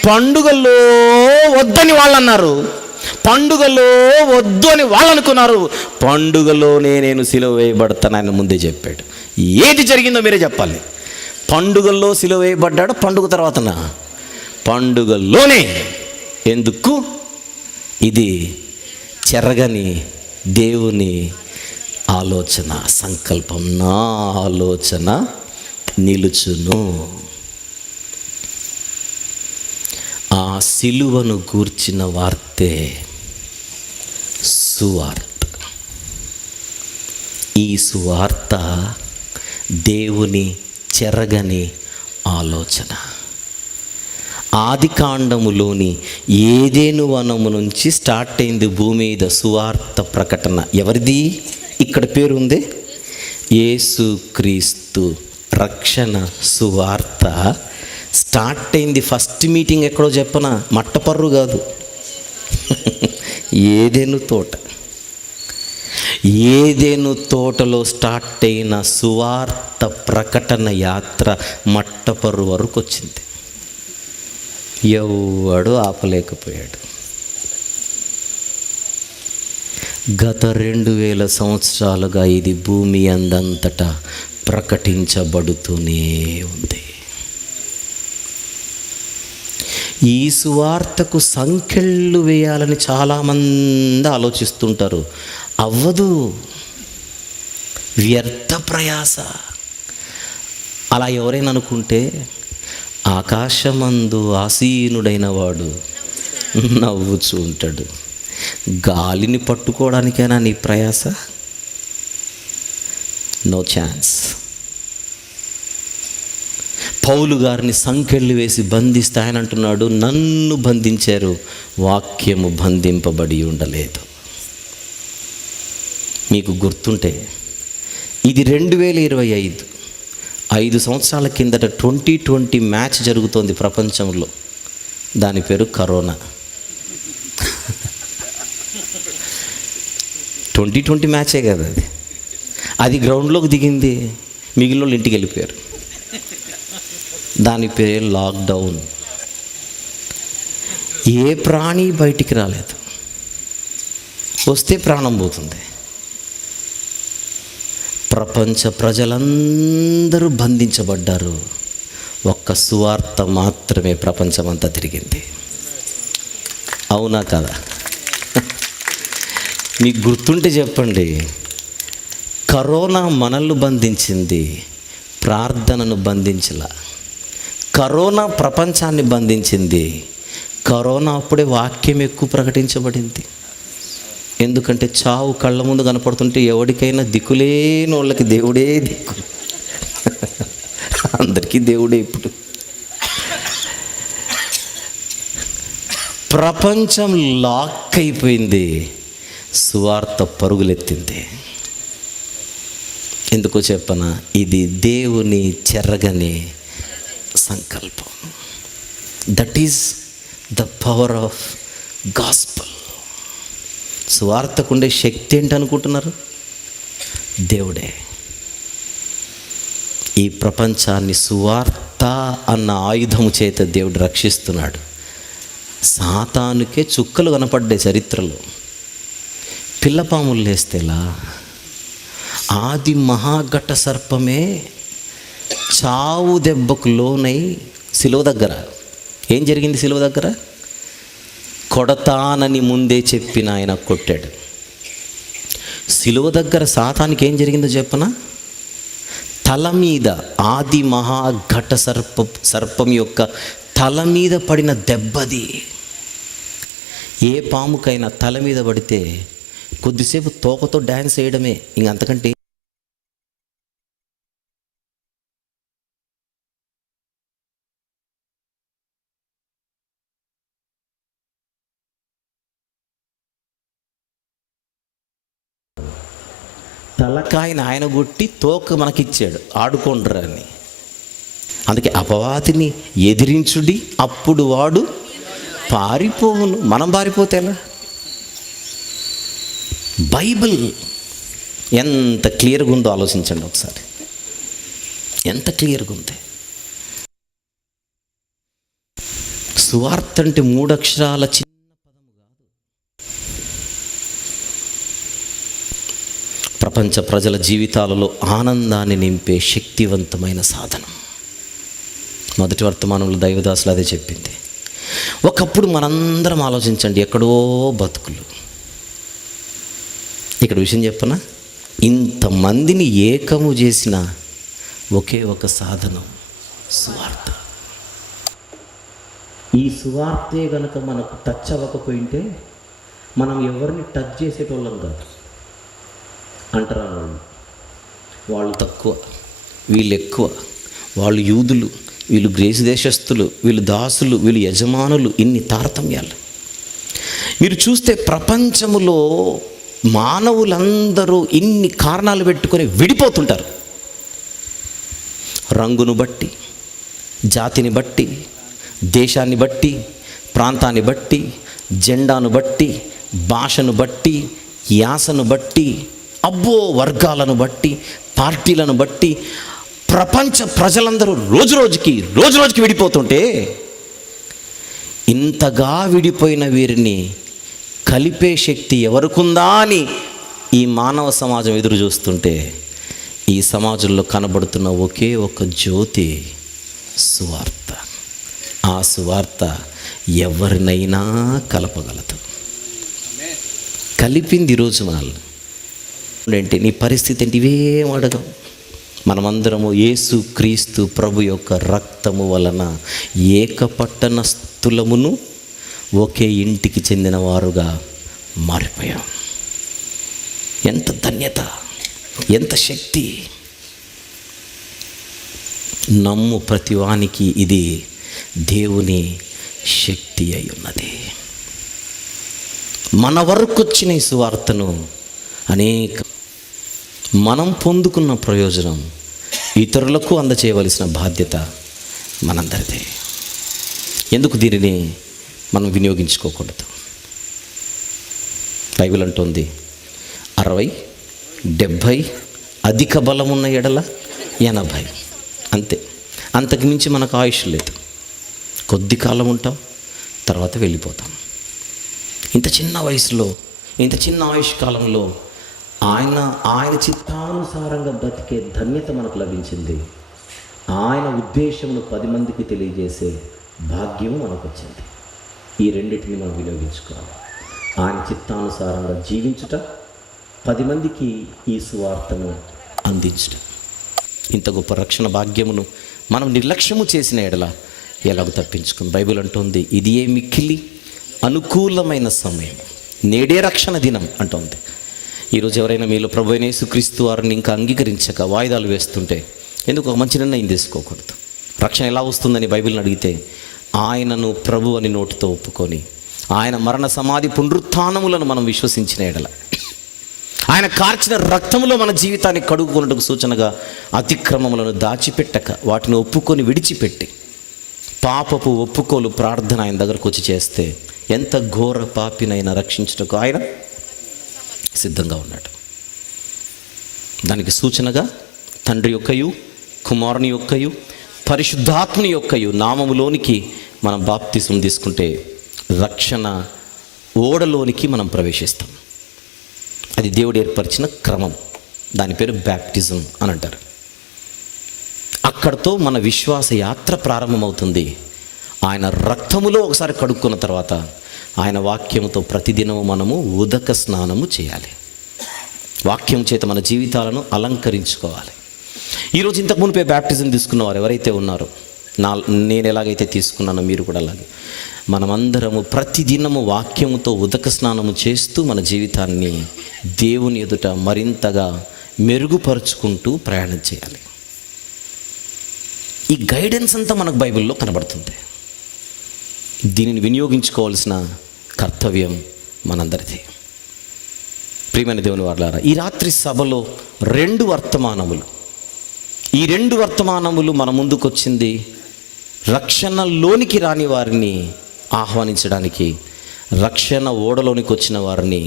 పండుగలో వద్దని వాళ్ళు అన్నారు. పండుగలో వద్దు అని వాళ్ళు అనుకున్నారు. పండుగలోనే నేను సిలువ వేయబడతానని ముందే చెప్పాడు. ఏది జరిగిందో మీరే చెప్పాలి. పండుగల్లో సిలువ వేయబడ్డాడు, పండుగ తర్వాతనా? పండుగలోనే. ఎందుకు? ఇది చెరగని దేవుని ఆలోచన, సంకల్పం. నా ఆలోచన నిలుచును. ఆ సిలువను గూర్చిన వార్తే సువార్త. ఈ సువార్త దేవుని చెరగని ఆలోచన. ఆదికాండములోని ఏదేను వనము నుంచి స్టార్ట్ అయింది భూమి మీద సువార్త ప్రకటన. ఎవరిది? ఇక్కడ పేరు ఉంది, యేసుక్రీస్తు రక్షణ సువార్త స్టార్ట్ అయింది. ఫస్ట్ మీటింగ్ ఎక్కడో చెప్పనా? మట్టపర్రు కాదు, ఏదేను తోట. ఏదేను తోటలో స్టార్ట్ అయిన సువార్త ప్రకటన యాత్ర మట్టపర్రు వరకు వచ్చింది. ఎవడు ఆపలేకపోయాడు. గత 2000 సంవత్సరాలుగా ఇది భూమి అందంతటా ప్రకటించబడుతూనే ఉంది. ఈ సువార్తకు సంఖ్యలు వేయాలని చాలామంది ఆలోచిస్తుంటారు. అవ్వదు, వ్యర్థ ప్రయాస. అలా ఎవరైనా అనుకుంటే ఆకాశమందు ఆసీనుడైన వాడు నవ్వుచూ ఉంటాడు. గాలిని పట్టుకోవడానికైనా నీ ప్రయాస? No chance. పౌలు గారిని సంకెళ్ళు వేసి బంధిస్తే ఆయన అంటున్నాడు, నన్ను బంధించారు, వాక్యము బంధింపబడి ఉండలేదు. మీకు గుర్తుంటే ఇది 2025, 5 సంవత్సరాల కిందట 2020 మ్యాచ్ జరుగుతోంది ప్రపంచంలో. దాని పేరు కరోనా. 2020 మ్యాచే కదా అది. అది గ్రౌండ్లోకి దిగింది, మిగిలిన వాళ్ళు ఇంటికి వెళ్ళిపోయారు. దాని పేరు లాక్డౌన్. ఏ ప్రాణి బయటికి రాలేదు, వస్తే ప్రాణం పోతుంది. ప్రపంచ ప్రజలందరూ బంధించబడ్డారు, ఒక్క సువార్త మాత్రమే ప్రపంచమంతా తిరిగింది. అవునా కదా? మీకు గుర్తుంటే చెప్పండి. కరోనా మనల్ని బంధించింది, ప్రార్థనను బంధించలా. కరోనా ప్రపంచాన్ని బంధించింది. కరోనా అప్పుడే వాక్యం ఎక్కువ ప్రకటించబడింది. ఎందుకంటే చావు కళ్ళ ముందు కనపడుతుంటే ఎవరికైనా దిక్కులేని వాళ్ళకి దేవుడే దిక్కు. అందరికీ దేవుడే. ఇప్పుడు ప్రపంచం లాక్ అయిపోయింది, సువార్త పరుగులెత్తింది. ఎందుకో చెప్పనా? ఇది దేవుని చెరగని సంకల్పం. That is the power of gospel. సువార్తకుండే శక్తి ఏంటనుకుంటున్నారు? దేవుడే. ఈ ప్రపంచాన్ని సువార్త అన్న ఆయుధము చేత దేవుడు రక్షిస్తున్నాడు. సాతానుకే చుక్కలు కనపడ్డాయి చరిత్రలో. పిల్లపాములు లేస్తేలా? ఆది మహాఘట సర్పమే చావు దెబ్బకు లోనై శిలువ దగ్గర ఏం జరిగింది? శిలువ దగ్గర కొడతానని ముందే చెప్పిన ఆయన కొట్టాడు. శిలువ దగ్గర సాతానికి ఏం జరిగిందో చెప్పనా? తల మీద, ఆది మహాఘట సర్పం యొక్క తల మీద పడిన దెబ్బది. ఏ పాముకైనా తల మీద పడితే కొద్దిసేపు తోకతో డ్యాన్స్ వేయడమే, ఇంకంతకంటే తలకాయని ఆయన కొట్టి తోక మనకిచ్చాడు, ఆడుకోండ్రా అని. అందుకే అపవాదిని ఎదిరించుడి, అప్పుడు వాడు పారిపోవును. మనం పారిపోతే ఎలా? బైబిల్ ఎంత క్లియర్గా ఉందో ఆలోచించండి ఒకసారి. ఎంత క్లియర్గా ఉంది. సువార్త అంటే 3 అక్షరాల చిన్న పదము కాదు. ప్రపంచ ప్రజల జీవితాలలో ఆనందాన్ని నింపే శక్తివంతమైన సాధనం. మొదటి వర్తమానంలో దైవదాసులు అదే చెప్పింది. ఒకప్పుడు మనందరం ఆలోచించండి, ఎక్కడో బతుకులు. ఇక్కడ విషయం చెప్పనా? ఇంతమందిని ఏకము చేసిన ఒకే ఒక సాధనం సువార్త. ఈ సువార్తే గనక మనకు టచ్ అవ్వకపోయింటే మనం ఎవరిని టచ్ చేసేటోళ్ళం కాదు. అంటారా వాళ్ళు తక్కువ, వీళ్ళు ఎక్కువ, వాళ్ళు యూదులు, వీళ్ళు గ్రీసు దేశస్థులు, వీళ్ళు దాసులు, వీళ్ళు యజమానులు, ఇన్ని తారతమ్యాలు. మీరు చూస్తే ప్రపంచములో మానవులందరూ ఇన్ని కారణాలు పెట్టుకొని విడిపోతుంటారు. రంగును బట్టి, జాతిని బట్టి, దేశాన్ని బట్టి, ప్రాంతాన్ని బట్టి, జెండాను బట్టి, భాషను బట్టి, యాసను బట్టి, అబ్బో వర్గాలను బట్టి, పార్టీలను బట్టి ప్రపంచ ప్రజలందరూ రోజు రోజుకి విడిపోతుంటే, ఇంతగా విడిపోయిన వీరిని కలిపే శక్తి ఎవరికుందా అని ఈ మానవ సమాజం ఎదురు చూస్తుంటే, ఈ సమాజంలో కనబడుతున్న ఒకే ఒక జ్యోతి సువార్త. ఆ సువార్త ఎవరినైనా కలపగలదు. కలిపింది ఈరోజు వాళ్ళు. ఏంటి నీ పరిస్థితి ఏంటి? ఇవేం అడగం. మనమందరము యేసు క్రీస్తు ప్రభు యొక్క రక్తము వలన ఏకపట్టణస్థులమును ఒకే ఇంటికి చెందిన వారుగా మారిపోయాం. ఎంత ధన్యత, ఎంత శక్తి! నమ్ము ప్రతివానికి ఇది దేవుని శక్తి అయి ఉన్నది. మన వరకు వచ్చిన ఈ సువార్తను మనం పొందుకున్న ప్రయోజనం ఇతరులకు అందచేయవలసిన బాధ్యత మనందరిదే. ఎందుకు దీనిని మనం వినియోగించుకోకూడదు? బైబిల్ అంటోంది 60, 70, అధిక బలం ఉన్న ఎడల 80, అంతే. అంతకు మించి మనకు ఆయుష్ లేదు. కొద్ది కాలం ఉంటాం, తర్వాత వెళ్ళిపోతాం. ఇంత చిన్న వయసులో, ఇంత చిన్న ఆయుష్ కాలంలో ఆయన చిత్తానుసారంగా బ్రతికే ధన్యత మనకు లభించింది. ఆయన ఉద్దేశమును 10 మందికి తెలియజేసే భాగ్యం మనకు వచ్చింది. ఈ రెండింటిని మనం వినియోగించుకోవాలి. ఆయన చిత్తానుసారంగా జీవించుట, 10 మందికి ఈ సువార్తను అందించుట. ఇంత గొప్ప రక్షణ భాగ్యమును మనం నిర్లక్ష్యము చేసిన ఎడల ఎలాగో తప్పించుకుంది. బైబిల్ అంటుంది, ఇది ఏ మిక్కిలి అనుకూలమైన సమయం, నేడే రక్షణ దినం అంటోంది. ఈరోజు ఎవరైనా మీలో ప్రభు అయిన యేసుక్రీస్తు వారిని ఇంకా అంగీకరించక వాయిదాలు వేస్తుంటే ఎందుకు ఒక మంచి నిర్ణయం తీసుకోకూడదు? రక్షణ ఎలా వస్తుందని బైబిల్ని అడిగితే, ఆయనను ప్రభు అని నోటితో ఒప్పుకొని ఆయన మరణ సమాధి పునరుత్థానములను మనం విశ్వసించిన ఎడల, ఆయన కార్చిన రక్తములో మన జీవితాన్ని కడుగుకొనుటకు సూచనగా అతిక్రమములను దాచిపెట్టక వాటిని ఒప్పుకొని విడిచిపెట్టి పాపపు ఒప్పుకోలు ప్రార్థన ఆయన దగ్గరకు వచ్చి చేస్తే ఎంత ఘోర పాపినైనా రక్షించుటకు ఆయన సిద్ధంగా ఉన్నాడు. దానికి సూచనగా తండ్రి యొక్కయు, కుమారుని యొక్కయు, పరిశుద్ధాత్మని యొక్కయు నామములోనికి మనం బాప్తిసం తీసుకుంటే రక్షణ ఓడలోనికి మనం ప్రవేశిస్తాం. అది దేవుడు ఏర్పరిచిన క్రమం. దాని పేరు బ్యాప్టిజం అని అంటారు. అక్కడితో మన విశ్వాస యాత్ర ప్రారంభమవుతుంది. ఆయన రక్తములో ఒకసారి కడుక్కున్న తర్వాత ఆయన వాక్యముతో ప్రతిదినము మనము ఉదక స్నానము చేయాలి. వాక్యం చేత మన జీవితాలను అలంకరించుకోవాలి. ఈరోజు ఇంతకు మునిపే బ్యాప్టిజం తీసుకున్నవారు ఎవరైతే ఉన్నారో, నేను ఎలాగైతే తీసుకున్నానో మీరు కూడా అలాగే మనమందరము ప్రతిదినము వాక్యముతో ఉదక స్నానము చేస్తూ మన జీవితాన్ని దేవుని ఎదుట మరింతగా మెరుగుపరుచుకుంటూ ప్రయాణం చేయాలి. ఈ గైడెన్స్ అంతా మనకు బైబిల్లో కనబడుతుంది. దీనిని వినియోగించుకోవాల్సిన కర్తవ్యం మనందరిది. ప్రియమైన దేవుని వారలారా, ఈ రాత్రి సభలో 2 వర్తమానములు, ఈ 2 వర్తమానములు మన ముందుకు వచ్చింది రక్షణలోనికి రాని వారిని ఆహ్వానించడానికి, రక్షణ ఓడలోనికి వచ్చిన వారిని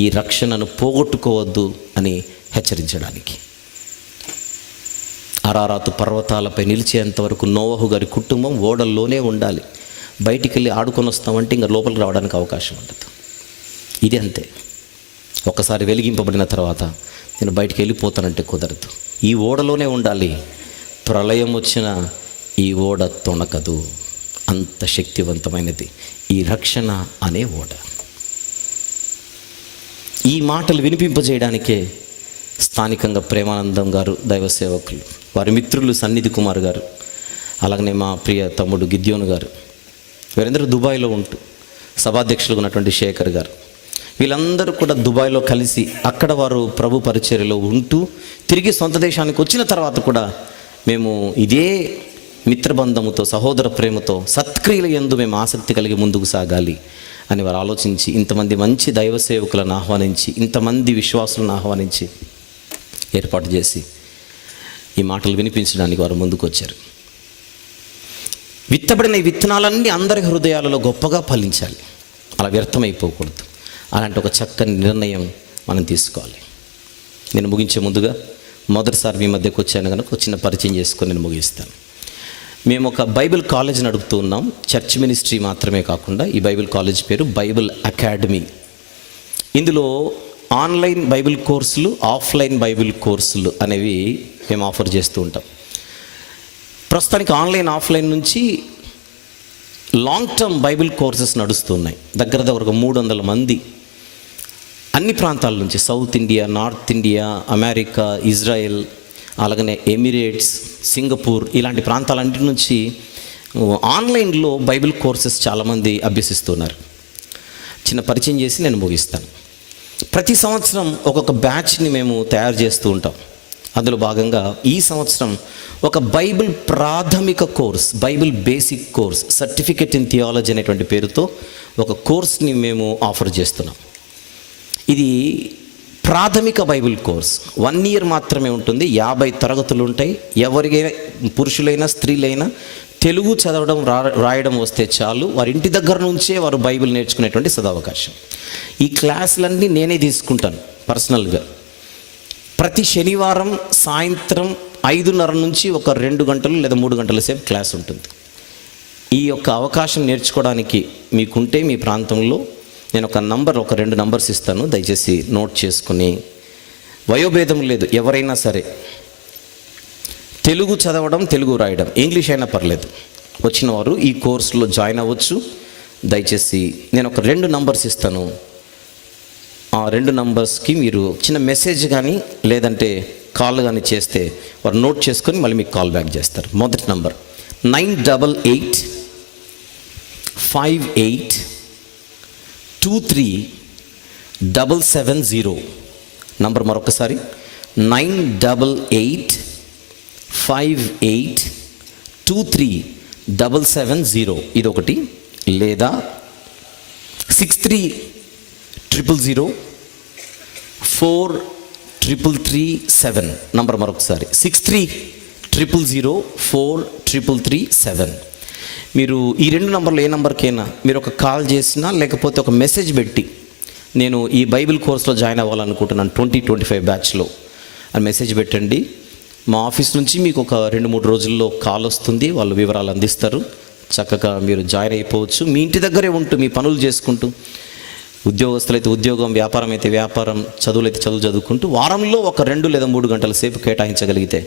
ఈ రక్షణను పోగొట్టుకోవద్దు అని హెచ్చరించడానికి. అరారాతు పర్వతాలపై నిలిచేంతవరకు నోవహు గారి కుటుంబం ఓడల్లోనే ఉండాలి. బయటికి వెళ్ళి ఆడుకొని వస్తామంటే ఇంకా లోపలికి రావడానికి అవకాశం ఉండదు. ఇది అంతే. ఒకసారి వెలిగింపబడిన తర్వాత నేను బయటికి వెళ్ళిపోతానంటే కుదరదు. ఈ ఓడలోనే ఉండాలి. ప్రళయం వచ్చిన ఈ ఓడ తొణకదు. అంత శక్తివంతమైనది ఈ రక్షణ అనే ఓడ. ఈ మాటలు వినిపింపజేయడానికే స్థానికంగా ప్రేమానందం గారు దైవ సేవకులు, వారి మిత్రులు సన్నిధి కుమార్ గారు, అలాగనే మా ప్రియ తమ్ముడు గిద్యోను గారు, వీరందరూ దుబాయ్లో ఉంటూ సభాధ్యక్షులుగా ఉన్నటువంటి శేఖర్ గారు, వీళ్ళందరూ కూడా దుబాయ్లో కలిసి అక్కడ వారు ప్రభు పరిచర్యలో ఉంటూ తిరిగి సొంత దేశానికి వచ్చిన తర్వాత కూడా మేము ఇదే మిత్రబంధముతో, సహోదర ప్రేమతో, సత్క్రియల యందు మేము ఆసక్తి కలిగి ముందుకు సాగాలి అని వారు ఆలోచించి ఇంతమంది మంచి దైవ సేవకులను ఆహ్వానించి, ఇంతమంది విశ్వాసులను ఆహ్వానించి ఏర్పాటు చేసి ఈ మాటలు వినిపించడానికి వారు ముందుకు వచ్చారు. విత్తబడిన ఈ విత్తనాలన్నీ అందరి హృదయాలలో గొప్పగా ఫలించాలి. అలా వ్యర్థమైపోకూడదు. అలాంటి ఒక చక్కని నిర్ణయం మనం తీసుకోవాలి. నేను ముగించే ముందుగా మొదటిసారి మీ మధ్యకు వచ్చాను కనుక చిన్న పరిచయం చేసుకొని నేను ముగిస్తాను. మేము ఒక బైబిల్ కాలేజ్ నడుపుతూ ఉన్నాం. చర్చ్ మినిస్ట్రీ మాత్రమే కాకుండా ఈ బైబిల్ కాలేజ్ పేరు బైబిల్ అకాడమీ. ఇందులో ఆన్లైన్ బైబిల్ కోర్సులు, ఆఫ్లైన్ బైబిల్ కోర్సులు అనేవి మేము ఆఫర్ చేస్తూ ఉంటాం. ప్రస్తుతానికి ఆన్లైన్, ఆఫ్లైన్ నుంచి లాంగ్ టర్మ్ బైబిల్ కోర్సెస్ నడుస్తున్నాయి. దగ్గర దగ్గర 300 మంది అన్ని ప్రాంతాల నుంచి, south India, north India, America, Israel, అలాగనే ఎమిరేట్స్, సింగపూర్, ఇలాంటి ప్రాంతాలన్నిటి నుంచి ఆన్లైన్లో బైబిల్ కోర్సెస్ చాలామంది అభ్యసిస్తున్నారు. చిన్న పరిచయం చేసి నేను ముగిస్తాను. ప్రతి సంవత్సరం ఒక్కొక్క బ్యాచ్ని మేము తయారు చేస్తూ ఉంటాం. అందులో భాగంగా ఈ సంవత్సరం ఒక బైబిల్ ప్రాథమిక course, Bible basic course, certificate in theology అనేటువంటి పేరుతో ఒక కోర్స్ని మేము ఆఫర్ చేస్తున్నాం. ఇది ప్రాథమిక బైబిల్ కోర్స్ 1 year మాత్రమే ఉంటుంది. 50 తరగతులు ఉంటాయి. ఎవరికైనా, పురుషులైనా స్త్రీలైనా తెలుగు చదవడం రాయడం వస్తే చాలు, వారి ఇంటి దగ్గర నుంచే వారు బైబిల్ నేర్చుకునేటువంటి సదవకాశం. ఈ క్లాసులన్నీ నేనే తీసుకుంటాను పర్సనల్గా. ప్రతి శనివారం సాయంత్రం 5:30 నుంచి ఒక 2 గంటలు లేదా 3 గంటల సేపు క్లాస్ ఉంటుంది. ఈ యొక్క అవకాశం నేర్చుకోవడానికి మీకుంటే మీ ప్రాంతంలో నేను ఒక 2 నంబర్స్ ఇస్తాను, దయచేసి నోట్ చేసుకుని. వయోభేదం లేదు, ఎవరైనా సరే తెలుగు చదవడం, తెలుగు రాయడం, ఇంగ్లీష్ అయినా పర్లేదు, వచ్చిన వారు ఈ కోర్సులో జాయిన్ అవ్వచ్చు. దయచేసి నేను ఒక 2 నంబర్స్ ఇస్తాను. ఆ 2 నంబర్స్కి మీరు చిన్న మెసేజ్ కానీ లేదంటే కాల్ కానీ చేస్తే వారు నోట్ చేసుకొని మళ్ళీ మీకు కాల్ బ్యాక్ చేస్తారు. మొదటి నంబర్ 98858237770. నంబర్ మరొకసారి 98858237770. ఇదొకటి. లేదా 6300043337. నంబర్ మరొకసారి 6300043337. మీరు ఈ 2 నంబర్లు ఏ నంబర్కైనా మీరు ఒక కాల్ చేసినా లేకపోతే ఒక మెసేజ్ పెట్టి, నేను ఈ బైబిల్ కోర్సులో జాయిన్ అవ్వాలనుకుంటున్నాను 2025 బ్యాచ్లో అని మెసేజ్ పెట్టండి. మా ఆఫీస్ నుంచి మీకు ఒక 2-3 రోజుల్లో కాల్ వస్తుంది, వాళ్ళు వివరాలు అందిస్తారు. చక్కగా మీరు జాయిన్ అయిపోవచ్చు. మీ ఇంటి దగ్గరే ఉంటూ మీ పనులు చేసుకుంటూ, ఉద్యోగస్తులైతే ఉద్యోగం, వ్యాపారం అయితే వ్యాపారం, చదువులైతే చదువు చదువుకుంటూ వారంలో ఒక 2 లేదా 3 గంటల సేపు కేటాయించగలిగితే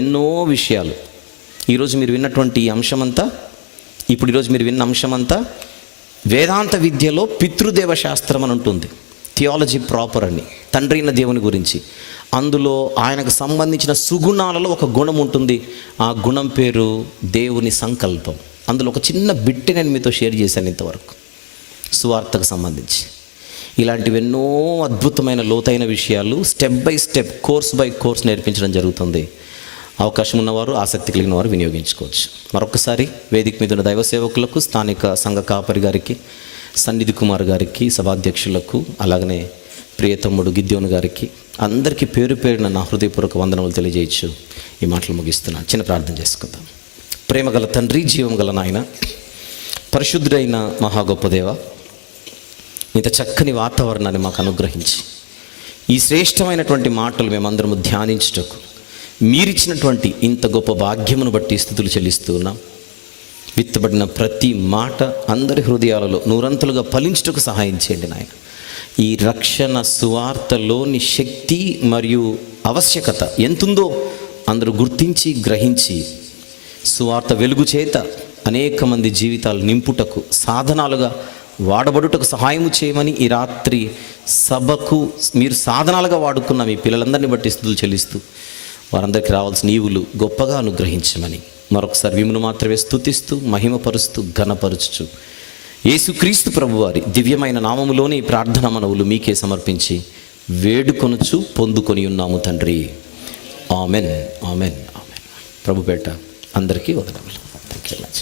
ఎన్నో విషయాలు. ఈరోజు మీరు విన్నటువంటి ఈ అంశమంతా, ఈరోజు మీరు విన్న అంశమంతా వేదాంత విద్యలో పితృదేవ శాస్త్రం అని ఉంటుంది, థియాలజీ ప్రాపర్ అని, తండ్రి అయిన దేవుని గురించి. అందులో ఆయనకు సంబంధించిన సుగుణాలలో ఒక గుణం ఉంటుంది. ఆ గుణం పేరు దేవుని సంకల్పం. అందులో ఒక చిన్న బిట్టు నేను మీతో షేర్ చేశాను ఇంతవరకు, సువార్తకు సంబంధించి. ఇలాంటివి ఎన్నో అద్భుతమైన లోతైన విషయాలు step by step, course by course నేర్పించడం జరుగుతుంది. అవకాశం ఉన్నవారు, ఆసక్తి కలిగిన వారు వినియోగించుకోవచ్చు. మరొకసారి వేదిక మీద ఉన్న దైవ సేవకులకు, స్థానిక సంఘ కాపరి గారికి, సన్నిధి కుమార్ గారికి, సభాధ్యక్షులకు, అలాగనే ప్రియతమ్ముడు గిద్యోను గారికి, అందరికీ పేరు పేరున నా హృదయపూర్వక వందనములు తెలియజేయచ్చు. ఈ మాటలు ముగిస్తున్నాను. చిన్న ప్రార్థన చేసుకుందాం. ప్రేమగల తండ్రి, జీవం గల నాయన, పరిశుద్ధుడైన మహా గొప్ప దేవ, ఇంత చక్కని వాతావరణాన్ని మాకు అనుగ్రహించి ఈ శ్రేష్టమైనటువంటి మాటలు మేమందరము ధ్యానించుటకు మీరిచ్చినటువంటి ఇంత గొప్ప భాగ్యమును బట్టి స్తుతులు చెల్లిస్తూ ఉన్నాం. విత్తబడిన ప్రతి మాట అందరి హృదయాలలో నూరంతలుగా ఫలించుటకు సహాయం చేయండి నాయన. ఈ రక్షణ సువార్తలోని శక్తి మరియు ఆవశ్యకత ఎంతుందో అందరూ గుర్తించి గ్రహించి సువార్త వెలుగు చేత అనేక మంది జీవితాలు నింపుటకు, సాధనాలుగా వాడబడుటకు సహాయము చేయమని ఈ రాత్రి సభకు మీరు సాధనాలుగా వాడుకున్న మీ పిల్లలందరినీ బట్టి స్తుతులు చెల్లిస్తూ వారందరికీ రావాల్సిన ఈవులు గొప్పగా అనుగ్రహించమని మరొకసారి మిమ్మును మాత్రమే స్తుతిస్తూ, మహిమపరుస్తూ, ఘనపరుచుచు యేసుక్రీస్తు ప్రభువారి దివ్యమైన నామములోని ప్రార్థన మనవులు మీకే సమర్పించి వేడుకొనుచు పొందుకొని ఉన్నాము తండ్రి. Amen, amen, amen. ప్రభుపేట అందరికీ వదనములు. Thank you very much.